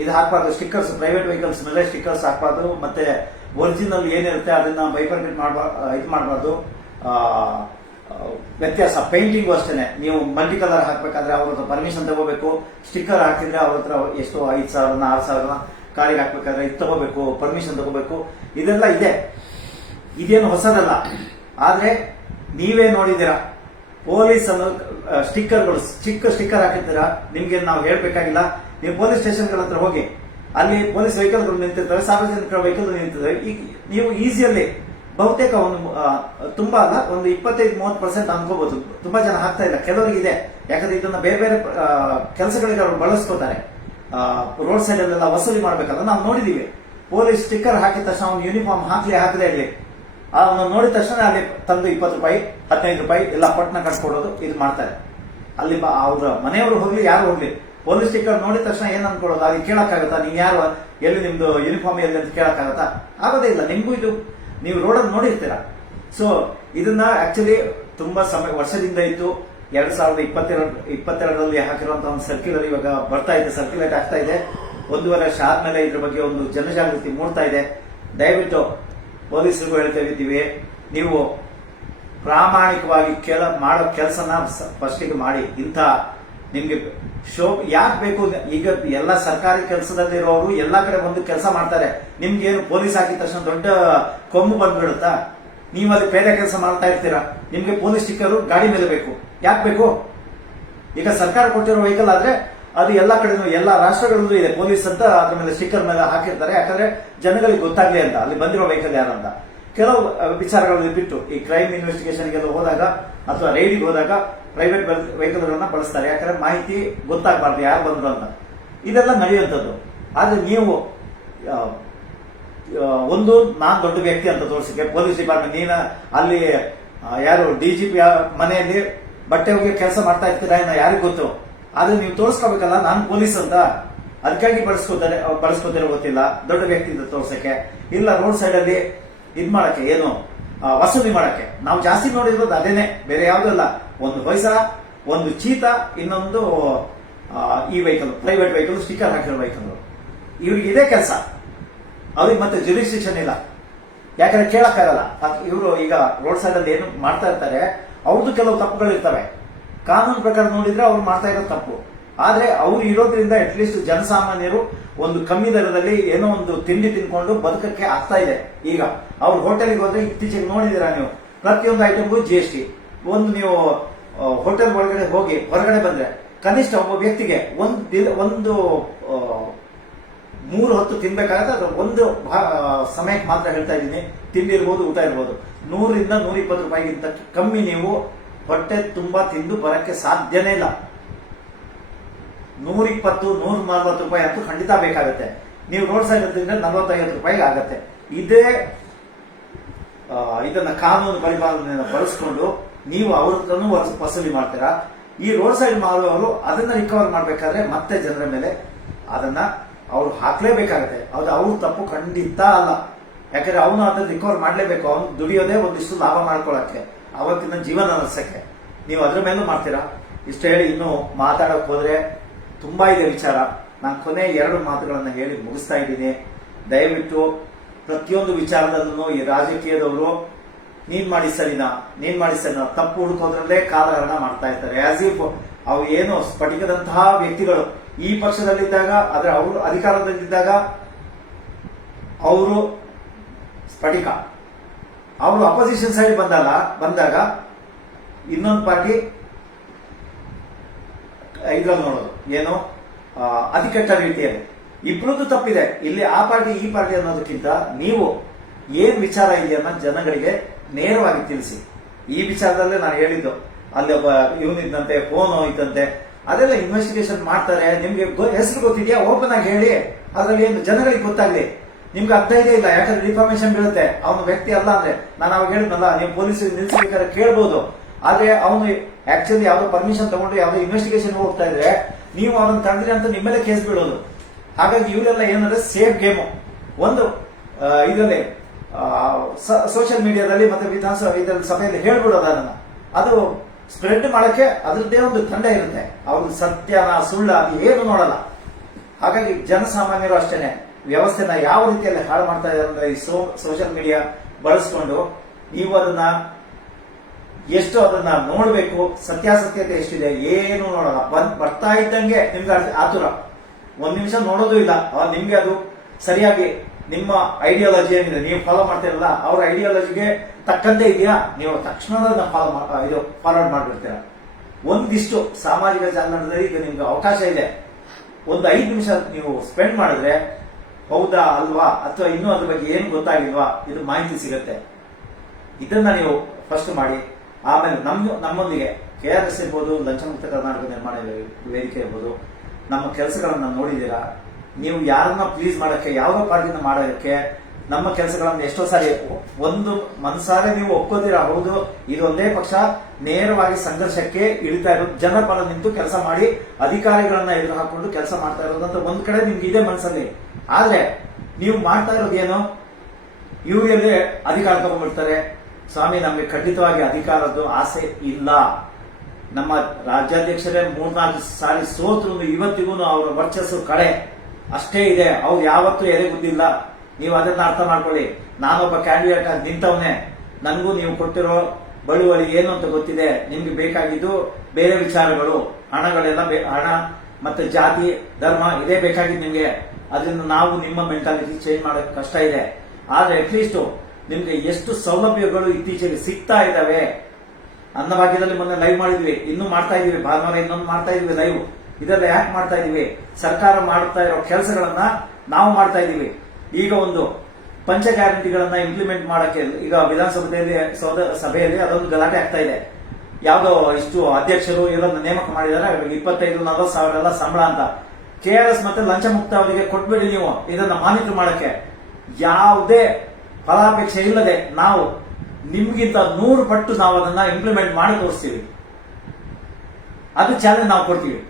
ಇದು ಹಾಕಬಾರ್ದು ಸ್ಟಿಕ್ಕರ್ಸ್. ಪ್ರೈವೇಟ್ ವೆಹಿಕಲ್ಸ್ ಮೇಲೆ ಸ್ಟಿಕ್ಕರ್ಸ್ ಹಾಕಬಾರ್ದು. ಮತ್ತೆ ಒರಿಜಿನಲ್ ಏನಿರುತ್ತೆ ಅದನ್ನ ಬೈಫರ್ಕೇಟ್ ಮಾಡಬಾರ್ದು. ವ್ಯತ್ಯಾಸ ಪೇಂಟಿಂಗು ಅಷ್ಟೇನೆ. ನೀವು ಮಲ್ಟಿ ಕಲರ್ ಹಾಕ್ಬೇಕಾದ್ರೆ ಅವ್ರ ಹತ್ರ ಪರ್ಮಿಷನ್ ತಗೋಬೇಕು. ಸ್ಟಿಕ್ಕರ್ ಹಾಕಿದ್ರೆ ಅವ್ರ ಹತ್ರ ಎಷ್ಟೋ 5,000 6,000 ಕಾರಿಗೆ ಹಾಕ್ಬೇಕಾದ್ರೆ ಇದು ತಗೋಬೇಕು, ಪರ್ಮಿಷನ್ ತಗೋಬೇಕು. ಇದೆಲ್ಲ ಇದೆ, ಇದೇನು ಹೊಸದಲ್ಲ. ಆದ್ರೆ ನೀವೇ ನೋಡಿದ್ದೀರಾ, ಪೊಲೀಸ್ ಅನ್ನು ಸ್ಟಿಕ್ಕರ್ಗಳು, ಚಿಕ್ಕ ಸ್ಟಿಕ್ಕರ್ ಹಾಕಿರ್ತೀರಾ, ನಿಮ್ಗೆ ನಾವು ಹೇಳ್ಬೇಕಾಗಿಲ್ಲ. ನೀವು ಪೊಲೀಸ್ ಸ್ಟೇಷನ್ಗಳ ಹತ್ರ ಹೋಗಿ, ಅಲ್ಲಿ ಪೊಲೀಸ್ ವೆಹಿಕಲ್ಗಳು ನಿಂತಿರ್ತವೆ, ಸಾರ್ವಜನಿಕರ ವೆಹಿಕಲ್ ನಿಂತಿರ್ತವೆ. ಈಗ ನೀವು ಈಸಿಯಲ್ಲಿ ಬಹುತೇಕ ಒಂದು ತುಂಬಾ ಅಲ್ಲ, ಒಂದು 25-30% ಅನ್ಕೋಬಹುದು. ತುಂಬಾ ಜನ ಹಾಕ್ತಾ ಇಲ್ಲ, ಕೆಲವರಿಗಿದೆ. ಯಾಕಂದ್ರೆ ಇದನ್ನ ಬೇರೆ ಬೇರೆ ಕೆಲಸಗಳಿಗೆ ಅವರು ಬಳಸ್ಕೋತಾರೆ. ರೋಡ್ ಸೈಡ್ ಅಲ್ಲೆಲ್ಲ ವಸೂಲಿ ಮಾಡ್ಬೇಕಲ್ಲ, ನಾವು ನೋಡಿದೀವಿ. ಪೊಲೀಸ್ ಸ್ಟಿಕ್ಕರ್ ಹಾಕಿದ ತಕ್ಷಣ ಅವ್ನು ಯೂನಿಫಾರ್ಮ್ ಹಾಕದೇ ಇರಲಿ, ಅವನು ನೋಡಿದ ತಕ್ಷಣ ಅಲ್ಲಿ ತಂದು 20 ರೂಪಾಯಿ 15 ರೂಪಾಯಿ ಎಲ್ಲ ಪಟ್ನ ಕಟ್ಕೊಡೋದು ಇದು ಮಾಡ್ತಾರೆ. ಅಲ್ಲಿ ಅವ್ರ ಮನೆಯವರು ಹೋಗ್ಲಿ ಯಾರು ಹೋಗ್ಲಿ, ಪೊಲೀಸ್ ಸ್ಟಿಕ್ಕರ್ ನೋಡಿದ ತಕ್ಷಣ ಏನ್ ಅನ್ಕೊಳ್ಳೋದು, ಅಲ್ಲಿ ಕೇಳಕ್ಕಾಗತ್ತಾ, ನೀವು ಯಾರು, ಎಲ್ಲಿ ನಿಮ್ದು ಯೂನಿಫಾರ್ಮ್ ಎಲ್ಲಿ ಅಂತ ಕೇಳಕ್ಕಾಗತ್ತಾ? ಆಗೋದೇ ಇಲ್ಲ. ನಿಮ್ಗೂ ಇದು ನೀವು ರೋಡಲ್ಲಿ ನೋಡಿರ್ತೀರ. ಸೊ ಇದನ್ನ ಆಕ್ಚುಲಿ ತುಂಬಾ ವರ್ಷದಿಂದ ಇತ್ತು. 2022ರಲ್ಲಿ ಹಾಕಿರುವಂತಹ ಒಂದು ಸರ್ಕ್ಯುಲರ್ ಇವಾಗ ಬರ್ತಾ ಇದೆ, ಸರ್ಕ್ಯುಲೇಟ್ ಆಗ್ತಾ ಇದೆ. 1.5 ವರ್ಷ ಆದ್ಮೇಲೆ ಇದ್ರ ಬಗ್ಗೆ ಒಂದು ಜನಜಾಗೃತಿ ಮೂಡ್ತಾ ಇದೆ. ದಯವಿಟ್ಟು ಪೊಲೀಸರಿಗೂ ಹೇಳ್ತೇವಿದ್ದೀವಿ, ನೀವು ಪ್ರಾಮಾಣಿಕವಾಗಿ ಮಾಡೋ ಕೆಲಸನ ಫಸ್ಟಿಗೆ ಮಾಡಿ. ಇಂಥ ನಿಮ್ಗೆ ಶೋ ಯಾಕೆ ಬೇಕು? ಈಗ ಎಲ್ಲ ಸರ್ಕಾರಿ ಕೆಲಸದಲ್ಲಿರೋರು ಎಲ್ಲಾ ಕಡೆ ಒಂದು ಕೆಲಸ ಮಾಡ್ತಾರೆ. ನಿಮ್ಗೇನು ಪೊಲೀಸ್ ಹಾಕಿದ ತಕ್ಷಣ ದೊಡ್ಡ ಕೊಂಬು ಬಂದ್ಬಿಡುತ್ತಾ? ನೀವು ಅಲ್ಲಿ ಪೇದೆ ಕೆಲಸ ಮಾಡ್ತಾ ಇರ್ತೀರಾ, ನಿಮ್ಗೆ ಪೊಲೀಸ್ ಸ್ಟಿಕ್ಕರ್ ಗಾಡಿ ಮೇಲೆ ಬೇಕು. ಯಾಕೆ ಬೇಕು? ಈಗ ಸರ್ಕಾರ ಕೊಟ್ಟಿರೋ ವೆಹಿಕಲ್ ಆದ್ರೆ ಅದು ಎಲ್ಲಾ ಕಡೆನೂ ಎಲ್ಲಾ ರಾಷ್ಟ್ರಗಳಲ್ಲೂ ಇದೆ, ಪೊಲೀಸ್ ಅಂತ ಅದ್ರ ಮೇಲೆ ಸ್ಟಿಕ್ಕರ್ ಮೇಲೆ ಹಾಕಿರ್ತಾರೆ. ಯಾಕಂದ್ರೆ ಜನಗಳಿಗೆ ಗೊತ್ತಾಗ್ಲಿ ಅಂತ ಅಲ್ಲಿ ಬಂದಿರೋ ವೆಹಿಕಲ್ ಯಾರು ಅಂತ. ಕೆಲವು ವಿಚಾರಗಳನ್ನು ಬಿಟ್ಟು ಈ ಕ್ರೈಮ್ ಇನ್ವೆಸ್ಟಿಗೇಷನ್ಗೆಲ್ಲ ಹೋದಾಗ ಅಥವಾ ರೈಡಿಗೆ ಹೋದಾಗ ಪ್ರೈವೇಟ್ ವೆಹಿಕಲ್ಗಳನ್ನ ಬಳಸ್ತಾರೆ. ಯಾಕಂದ್ರೆ ಮಾಹಿತಿ ಗೊತ್ತಾಗಬಾರ್ದು ಯಾರು ಬಂದ್ರು ಅಂತ. ಇದೆಲ್ಲ ನಡೆಯುವಂಥದ್ದು. ಆದ್ರೆ ನೀವು ಒಂದು ನಾನ್ ದೊಡ್ಡ ವ್ಯಕ್ತಿ ಅಂತ ತೋರಿಸಿಕೆ ಪೊಲೀಸ್ ಡಿಪಾರ್ಟ್ಮೆಂಟ್, ನೀನ ಅಲ್ಲಿ ಯಾರು DGP ಮನೆಯಲ್ಲಿ ಬಟ್ಟೆ ಹೋಗಿ ಕೆಲಸ ಮಾಡ್ತಾ ಇರ್ತೀರಾ ಏನೋ ಯಾರಿಗೂ ಗೊತ್ತು. ಆದ್ರೆ ನೀವು ತೋರಿಸ್ಕೋಬೇಕಲ್ಲ ನಾನು ಪೊಲೀಸ್ ಅಂತ, ಅದಕ್ಕಾಗಿ ಬಳಸ್ಕೋತಾರೆ ಗೊತ್ತಿಲ್ಲ, ದೊಡ್ಡ ವ್ಯಕ್ತಿ ತೋರ್ಸಕ್ಕೆ ಇಲ್ಲ, ರೋಡ್ ಸೈಡ್ ಅಲ್ಲಿ ಇದ್ ಮಾಡಕ್ಕೆ, ಏನು ವಸೂಲಿ ಮಾಡಕ್ಕೆ. ನಾವು ಜಾಸ್ತಿ ನೋಡಿರೋದು ಅದೇನೆ, ಬೇರೆ ಯಾವ್ದಲ್ಲ. ಒಂದು ಪೈಸಾ, ಒಂದು ಚೀತಾ, ಇನ್ನೊಂದು ಈ ವೆಹಿಕಲ್, ಪ್ರೈವೇಟ್ ವೆಹಿಕಲ್, ಸ್ಟಿಕ್ಕರ್ ಹಾಕಿರೋ ವೆಹಿಕಲ್. ಇವ್ರಿಗೆ ಇದೇ ಕೆಲಸ. ಅವ್ರಿಗೆ ಮತ್ತೆ ಜುರಿಸ್ಟಿಕ್ಷನ್ ಇಲ್ಲ, ಯಾಕಂದ್ರೆ ಕೇಳಕ್ಕಾಗಲ್ಲ. ಇವರು ಈಗ ರೋಡ್ ಸೈಡ್ ಅಲ್ಲಿ ಏನು ಮಾಡ್ತಾ ಇರ್ತಾರೆ, ಅವ್ರದ್ದು ಕೆಲವು ತಪ್ಪುಗಳು ಇರ್ತವೆ. ಕಾನೂನು ಪ್ರಕಾರ ನೋಡಿದ್ರೆ ಅವ್ರು ಮಾಡ್ತಾ ಇರೋದು ತಪ್ಪು. ಆದ್ರೆ ಅವ್ರು ಇರೋದ್ರಿಂದ ಅಟ್ಲೀಸ್ಟ್ ಜನಸಾಮಾನ್ಯರು ಒಂದು ಕಮ್ಮಿ ದರದಲ್ಲಿ ಏನೋ ಒಂದು ತಿಂಡಿ ತಿನ್ಕೊಂಡು ಬದುಕಕ್ಕೆ ಆಗ್ತಾ ಇದೆ. ಈಗ ಅವ್ರು ಹೋಟೆಲ್ಗೆ ಹೋದ್ರೆ ಇತ್ತೀಚೆಗೆ ನೋಡಿದಿರಾ ನೀವು, ಪ್ರತಿಯೊಂದು ಐಟಮ್ಗೂ GST. ಒಂದು ನೀವು ಹೋಟೆಲ್ ಒಳಗಡೆ ಹೋಗಿ ಹೊರಗಡೆ ಬಂದ್ರೆ ಕನಿಷ್ಠ ಒಬ್ಬ ವ್ಯಕ್ತಿಗೆ ಒಂದು 3 ಹೊತ್ತು ತಿನ್ಬೇಕಾಗತ್ತೆ. ಅದು ಒಂದು ಸಮಯಕ್ಕೆ ಮಾತ್ರ ಹೇಳ್ತಾ ಇದ್ದೀನಿ. ತಿಂಡಿ ಇರ್ಬೋದು, ಊಟ ಇರ್ಬೋದು. 100 ರಿಂದ 120 ರೂಪಾಯಿಗಿಂತ ಕಮ್ಮಿ ನೀವು ಹೊಟ್ಟೆ ತುಂಬಾ ತಿಂದು ಬರಕ್ಕೆ ಸಾಧ್ಯನೇ ಇಲ್ಲ. 120, 140 ರೂಪಾಯಿ ಅಂತೂ ಖಂಡಿತ ಬೇಕಾಗುತ್ತೆ. ನೀವು ರೋಡ್ ಸೈಡ್ ತಿಂದ್ರೆ 40-50 ರೂಪಾಯಿಗೆ ಆಗತ್ತೆ. ಇದನ್ನ ಕಾನೂನು ಪರಿಪಾಲನೆಯನ್ನು ಬಳಸ್ಕೊಂಡು ನೀವು ಅವ್ರನ್ನು ವಸೂಲಿ ಮಾಡ್ತೀರಾ. ಈ ರೋಡ್ ಸೈಡ್ ಮಾಡುವವರು ಅದನ್ನ ರಿಕವರ್ ಮಾಡ್ಬೇಕಾದ್ರೆ ಮತ್ತೆ ಜನರ ಮೇಲೆ ಅದನ್ನ ಅವ್ರು ಹಾಕ್ಲೇಬೇಕಾಗತ್ತೆ. ಅದು ಅವ್ರ ತಪ್ಪು ಖಂಡಿತ ಅಲ್ಲ. ಯಾಕಂದ್ರೆ ಅವನು ಅದನ್ನ ರಿಕವರ್ ಮಾಡ್ಲೇಬೇಕು. ಅವನು ದುಡಿಯೋದೇ ಒಂದಿಷ್ಟು ಲಾಭ ಮಾಡ್ಕೊಳಕ್ಕೆ, ಅವತ್ತಿನ ಜೀವನ ನಡೆಸಕ್ಕೆ. ನೀವು ಅದ್ರ ಮೇಲೂ ಮಾಡ್ತೀರಾ. ಇಷ್ಟ ಹೇಳಿ ಇನ್ನು ಮಾತಾಡಕ್ ಹೋದ್ರೆ ತುಂಬಾ ಇದೆ ವಿಚಾರ. ನಾನು ಕೊನೆ 2 ಮಾತುಗಳನ್ನ ಹೇಳಿ ಮುಗಿಸ್ತಾ ಇದ್ದೀನಿ. ದಯವಿಟ್ಟು ಪ್ರತಿಯೊಂದು ವಿಚಾರದಲ್ಲೂ ಈ ರಾಜಕೀಯದವರು ನೀನ್ ಮಾಡಿ ಸರಿನಾ ತಪ್ಪು ಹುಡುಕೋದ್ರಲ್ಲೇ ಕಾಲಹರಣ ಮಾಡ್ತಾ ಇರ್ತಾರೆ. ಆಸ್ ಇಫ್ ಅವು ಏನು ಸ್ಫಟಿಕದಂತಹ ವ್ಯಕ್ತಿಗಳು ಈ ಪಕ್ಷದಲ್ಲಿದ್ದಾಗ, ಆದ್ರೆ ಅವರು ಅಧಿಕಾರದಲ್ಲಿದ್ದಾಗ ಅವರು ಸ್ಫಟಿಕ, ಅವರು ಅಪೋಸಿಷನ್ ಸೈಡ್ ಬಂದಾಗ ಇನ್ನೊಂದು ಪಾರ್ಟಿ ಇದ್ರಲ್ಲಿ ನೋಡೋದು ಏನು ಅತಿ ಕೆಟ್ಟ ರೀತಿಯಲ್ಲಿ. ಇಬ್ರದ್ದು ತಪ್ಪಿದೆ ಇಲ್ಲಿ. ಆ ಪಾರ್ಟಿ ಈ ಪಾರ್ಟಿ ಅನ್ನೋದಕ್ಕಿಂತ ನೀವು ಏನ್ ವಿಚಾರ ಇದೆಯನ್ನ ಜನಗಳಿಗೆ ನೇರವಾಗಿ ತಿಳಿಸಿ. ಈ ವಿಚಾರದಲ್ಲೇ ನಾನು ಹೇಳಿದ್ದು, ಅಲ್ಲಿ ಒಬ್ಬ ಇವನಿದ್ದಂತೆ, ಫೋನ್ ಹೋಯ್ತಂತೆ, ಅದೆಲ್ಲ ಇನ್ವೆಸ್ಟಿಗೇಷನ್ ಮಾಡ್ತಾರೆ. ನಿಮ್ಗೆ ಹೆಸರು ಗೊತ್ತಿದೆಯಾ? ಓಪನ್ ಆಗಿ ಹೇಳಿ. ಅದ್ರಲ್ಲಿ ಏನು ಜನಗಳಿಗೆ ಗೊತ್ತಾಗ್ಲಿ. ನಿಮ್ಗೆ ಅರ್ಥ ಇದೆ ಇಲ್ಲ, ಯಾಕಂದ್ರೆ ಇನ್ಫಾರ್ಮೇಶನ್ ಬೀಳುತ್ತೆ. ಅವನು ವ್ಯಕ್ತಿ ಅಲ್ಲ ಅಂದ್ರೆ ನಾನು ಅವಾಗ ಹೇಳಿದ್ನಲ್ಲ, ನೀವು ಪೊಲೀಸ್ ನಿಲ್ಸಬೇಕಾದ್ರೆ ಕೇಳ್ಬೋದು. ಆದ್ರೆ ಅವನು ಆಕ್ಚುಲಿ ಯಾವ್ದೋ ಪರ್ಮಿಷನ್ ತಗೊಂಡು ಯಾವ್ದೋ ಇನ್ವೆಸ್ಟಿಗೇಷನ್ ಹೋಗ್ತಾ ಇದ್ರೆ ನೀವು ಅವನ್ನ ತಡೆದ್ರಿ ಅಂತ ನಿಮ್ಮೇಲೆ ಕೇಸ್ ಬೀಳೋದು. ಹಾಗಾಗಿ ಇವರೆಲ್ಲ ಏನಂದ್ರೆ ಸೇಫ್ ಗೇಮು. ಒಂದು ಇದರಲ್ಲಿ ಸೋಷಿಯಲ್ ಮೀಡಿಯಾದಲ್ಲಿ ಮತ್ತೆ ವಿಧಾನಸಭೆ ಸಭೆಯಲ್ಲಿ ಹೇಳ್ಬಿಡೋದು ಅದನ್ನ. ಅದು ಸ್ಪ್ರೆಡ್ ಮಾಡಕ್ಕೆ ಅದ್ರದ್ದೇ ಒಂದು ತಂಡ ಇರುತ್ತೆ. ಅವ್ರಿಗೆ ಸತ್ಯನ ಸುಳ್ಳ ಅದು ಏನು ನೋಡಲ್ಲ. ಹಾಗಾಗಿ ಜನಸಾಮಾನ್ಯರು ಅಷ್ಟೇನೆ ವ್ಯವಸ್ಥೆನ ಯಾವ ರೀತಿಯಲ್ಲಿ ಹಾಳು ಮಾಡ್ತಾ ಇದ್ದಾರೆ ಅಂದ್ರೆ ಈ ಸೋಷಿಯಲ್ ಮೀಡಿಯಾ ಬಳಸ್ಕೊಂಡು ನೀವು ಅದನ್ನ ಎಷ್ಟು ಅದನ್ನ ನೋಡ್ಬೇಕು, ಸತ್ಯಾಸತ್ಯತೆ ಎಷ್ಟಿದೆ ಏನು ನೋಡಲ್ಲ. ಬರ್ತಾ ಇದ್ದಂಗೆ ನಿಮ್ಗೆ ಆತುರ, 1 ನಿಮಿಷ ನೋಡೋದು ಇಲ್ಲ. ನಿಮ್ಗೆ ಅದು ಸರಿಯಾಗಿ ನಿಮ್ಮ ಐಡಿಯಾಲಜಿ ಏನಿದೆ ನೀವು ಫಾಲೋ ಮಾಡ್ತಿರಲ್ಲ, ಅವ್ರ ಐಡಿಯಾಲಜಿಗೆ ತಕ್ಕಂತೆ ಇದೆಯಾ, ನೀವು ತಕ್ಷಣ ಫಾರ್ವರ್ಡ್ ಮಾಡ್ಬಿಡ್ತೀರ. ಒಂದಿಷ್ಟು ಸಾಮಾಜಿಕ ಜಾಲತಾಣದಲ್ಲಿ ಈಗ ನಿಮ್ಗೆ ಅವಕಾಶ ಇದೆ. ಒಂದು 5 ನಿಮಿಷ ನೀವು ಸ್ಪೆಂಡ್ ಮಾಡಿದ್ರೆ ಹೌದಾ ಅಲ್ವಾ ಅಥವಾ ಇನ್ನೂ ಅದ್ರ ಬಗ್ಗೆ ಏನು ಗೊತ್ತಾಗಿಲ್ವಾ ಇದು ಮಾಹಿತಿ ಸಿಗುತ್ತೆ. ಇದನ್ನ ನೀವು ಫಸ್ಟ್ ಮಾಡಿ. ಆಮೇಲೆ ನಮ್ಮೊಂದಿಗೆ KRS ಇರ್ಬೋದು, ಲಂಚಮುಕ್ತ ಕರ್ನಾಟಕ ನಿರ್ಮಾಣ ವೇದಿಕೆ ಇರ್ಬೋದು, ನಮ್ಮ ಕೆಲಸಗಳನ್ನ ನೋಡಿದೀರಾ. ನೀವು ಯಾರನ್ನ ಪ್ಲೀಸ್ ಮಾಡಕ್ಕೆ, ಯಾವ ಪಾರ್ಟಿನ ಮಾಡೋದಕ್ಕೆ ನಮ್ಮ ಕೆಲಸಗಳನ್ನ ಎಷ್ಟೋ ಸಾರಿ ಒಂದು ಮನಸಾರೆ ನೀವು ಒಪ್ಕೋತೀರಾ. ಹೌದು, ಇದೊಂದೇ ಪಕ್ಷ ನೇರವಾಗಿ ಸಂಘರ್ಷಕ್ಕೆ ಇಳಿತಾ ಇರೋದು, ಜನರ ಪರ ನಿಂತು ಕೆಲಸ ಮಾಡಿ ಅಧಿಕಾರಿಗಳನ್ನ ಎದುರು ಹಾಕೊಂಡು ಕೆಲಸ ಮಾಡ್ತಾ ಇರೋದಂತ ಒಂದ್ ಕಡೆ ನಿಮ್ಗೆ ಇದೆ ಮನಸ್ಸಲ್ಲಿ. ಆದ್ರೆ ನೀವು ಮಾಡ್ತಾ ಇರೋದೇನು, ಇವರಲ್ಲಿ ಅಧಿಕಾರ ತಗೊಂಡ್ಬಿಡ್ತಾರೆ. ಸ್ವಾಮಿ, ನಮ್ಗೆ ಖಂಡಿತವಾಗಿ ಅಧಿಕಾರದ್ದು ಆಸೆ ಇಲ್ಲ. ನಮ್ಮ ರಾಜ್ಯಾಧ್ಯಕ್ಷರೇ 3-4 ಸಾರಿ ಸೋತ್ರು, ಇವತ್ತಿಗೂ ಅವರ ವರ್ಚಸ್ಸು ಕಡೆ ಅಷ್ಟೇ ಇದೆ. ಅವ್ರು ಯಾವತ್ತೂ ಎದೆಗುದ್ದಿಲ್ಲ. ನೀವು ಅದನ್ನ ಅರ್ಥ ಮಾಡ್ಕೊಳ್ಳಿ. ನಾನೊಬ್ಬ ಕ್ಯಾಂಡಿಡೇಟ್ ಆಗಿ ನಿಂತವನೇ. ನನಗೂ ನೀವು ಕೊಟ್ಟಿರೋ ಬಳುವಳಿ ಏನು ಅಂತ ಗೊತ್ತಿದೆ. ನಿಮ್ಗೆ ಬೇಕಾಗಿದ್ದು ಬೇರೆ ವಿಚಾರಗಳು, ಹಣ ಮತ್ತೆ ಜಾತಿ ಧರ್ಮ ಇದೇ ಬೇಕಾಗಿದ್ದು ನಿಮ್ಗೆ. ಅದರಿಂದ ನಾವು ನಿಮ್ಮ ಮೆಂಟಾಲಿಟಿ ಚೇಂಜ್ ಮಾಡೋಕೆ ಕಷ್ಟ ಇದೆ. ಆದ್ರೆ ಅಟ್ಲೀಸ್ಟ್ ನಿಮ್ಗೆ ಎಷ್ಟು ಸೌಲಭ್ಯಗಳು ಇತ್ತೀಚೆಗೆ ಸಿಗ್ತಾ ಇದಾವೆ. ಅನ್ನಭಾಗ್ಯದಲ್ಲಿ ಮೊನ್ನೆ ಲೈವ್ ಮಾಡಿದ್ವಿ, ಇನ್ನೂ ಮಾಡ್ತಾ ಇದೀವಿ. ಭಾನುವಾರ ಇನ್ನೊಂದು ಮಾಡ್ತಾ ಇದೀವಿ ಲೈವ್. ಇದೆಲ್ಲ ಯಾಕೆ ಮಾಡ್ತಾ ಇದೀವಿ? ಸರ್ಕಾರ ಮಾಡ್ತಾ ಇರೋ ಕೆಲಸಗಳನ್ನ ನಾವು ಮಾಡ್ತಾ ಇದೀವಿ. ಈಗ ಒಂದು ಪಂಚ ಗ್ಯಾರಂಟಿಗಳನ್ನ ಇಂಪ್ಲಿಮೆಂಟ್ ಮಾಡಕ್ಕೆ ಈಗ ಸಭೆಯಲ್ಲಿ ಅದೊಂದು ಗಲಾಟೆ ಆಗ್ತಾ ಇದೆ. ಯಾವ್ದೋ ಇಷ್ಟು ಅಧ್ಯಕ್ಷರು ಇವರನ್ನ ನೇಮಕ ಮಾಡಿದ್ದಾರೆ, 25-40 ಸಾವಿರ ಎಲ್ಲ ಸಂಬಳ ಅಂತ. KRS ಮತ್ತೆ ಲಂಚ ಮುಕ್ತ ಅವರಿಗೆ ಕೊಟ್ಬಿಡಿ ನೀವು ಇದನ್ನ ಮಾನಿಟರ್ ಮಾಡಕ್ಕೆ. ಯಾವುದೇ ಫಲಾಪೇಕ್ಷೆ ಇಲ್ಲದೆ ನಾವು ನಿಮ್ಗಿಂತ 100 ಪಟ್ಟು ನಾವು ಅದನ್ನ ಇಂಪ್ಲಿಮೆಂಟ್ ಮಾಡಿ ತೋರಿಸ್ತೀವಿ. ಅದು ಚಾಲೆಂಜ್ ನಾವು ಕೊಡ್ತೀವಿ.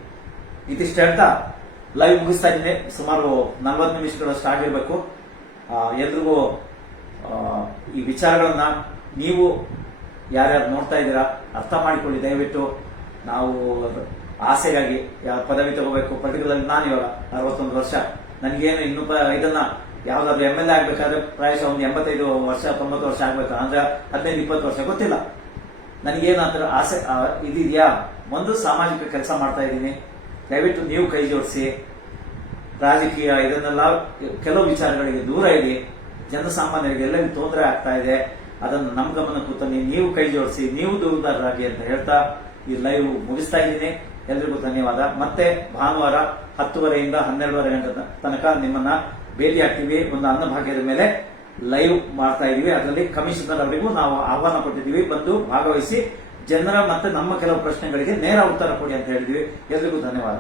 ಇದಿಷ್ಟು ಹೇಳ್ತಾ ಲೈವ್ ಮುಗಿಸ್ತಾ ಇದ್ದೀನಿ. ಸುಮಾರು 40 ನಿಮಿಷಗಳಷ್ಟು ಆಗಿರ್ಬೇಕು. ಎಲ್ರಿಗೂ ಈ ವಿಚಾರಗಳನ್ನ ನೀವು ಯಾರ್ಯಾರು ನೋಡ್ತಾ ಇದ್ದೀರಾ ಅರ್ಥ ಮಾಡಿಕೊಳ್ಳಿ ದಯವಿಟ್ಟು. ನಾವು ಆಸೆಗಾಗಿ ಪದವಿ ತಗೋಬೇಕು, ಪರ್ಟಿಕ್ಯುಲರ್ ನಾನು ಇವಾಗ 61 ವರ್ಷ, ನನಗೇನು ಇನ್ನೂ ಇದನ್ನ ಯಾವ್ದಾದ್ರು MLA ಆಗ್ಬೇಕಾದ್ರೆ ಪ್ರಾಯಶಃ ಒಂದು 85 ವರ್ಷ 90 ವರ್ಷ ಆಗ್ಬೇಕು, ಅಂದ್ರೆ 15-20 ವರ್ಷ ಗೊತ್ತಿಲ್ಲ. ನನಗೇನಾದ್ರೂ ಆಸೆ ಇದೆಯಾ? ಒಂದು ಸಾಮಾಜಿಕ ಕೆಲಸ ಮಾಡ್ತಾ ಇದ್ದೀನಿ, ದಯವಿಟ್ಟು ನೀವು ಕೈ ಜೋಡಿಸಿ. ರಾಜಕೀಯ ಇದನ್ನೆಲ್ಲ ಕೆಲವು ವಿಚಾರಗಳಿಗೆ ದೂರ ಇಡಿ. ಜನಸಾಮಾನ್ಯರಿಗೆ ಎಲ್ಲರಿಗೂ ತೊಂದರೆ ಆಗ್ತಾ ಇದೆ, ಅದನ್ನು ನಮ್ಮ ಗಮನಕ್ಕೂ ತನ್ನಿ. ನೀವು ಕೈ ಜೋಡಿಸಿ, ನೀವು ದೂರದಾರರಾಗಿ ಅಂತ ಹೇಳ್ತಾ ಈ ಲೈವ್ ಮುಗಿಸ್ತಾ ಇದ್ದೀನಿ. ಎಲ್ರಿಗೂ ಧನ್ಯವಾದ. ಮತ್ತೆ ಭಾನುವಾರ 10:30 12:30 ಗಂಟೆ ತನಕ ನಿಮ್ಮನ್ನ ಭೇಟಿ ಆಗ್ತೀವಿ. ಒಂದು ಅನ್ನಭಾಗ್ಯದ ಮೇಲೆ ಲೈವ್ ಮಾಡ್ತಾ ಇದೀವಿ. ಅದರಲ್ಲಿ ಕಮಿಷನರ್ ಅವರಿಗೂ ನಾವು ಆಹ್ವಾನ ಕೊಟ್ಟಿದ್ದೀವಿ, ಬಂದು ಭಾಗವಹಿಸಿ ಜನರ ಮತ್ತೆ ನಮ್ಮ ಕೆಲವು ಪ್ರಶ್ನೆಗಳಿಗೆ ನೇರ ಉತ್ತರ ಕೊಡಿ ಅಂತ ಹೇಳಿದ್ವಿ. ಎಲ್ರಿಗೂ ಧನ್ಯವಾದ.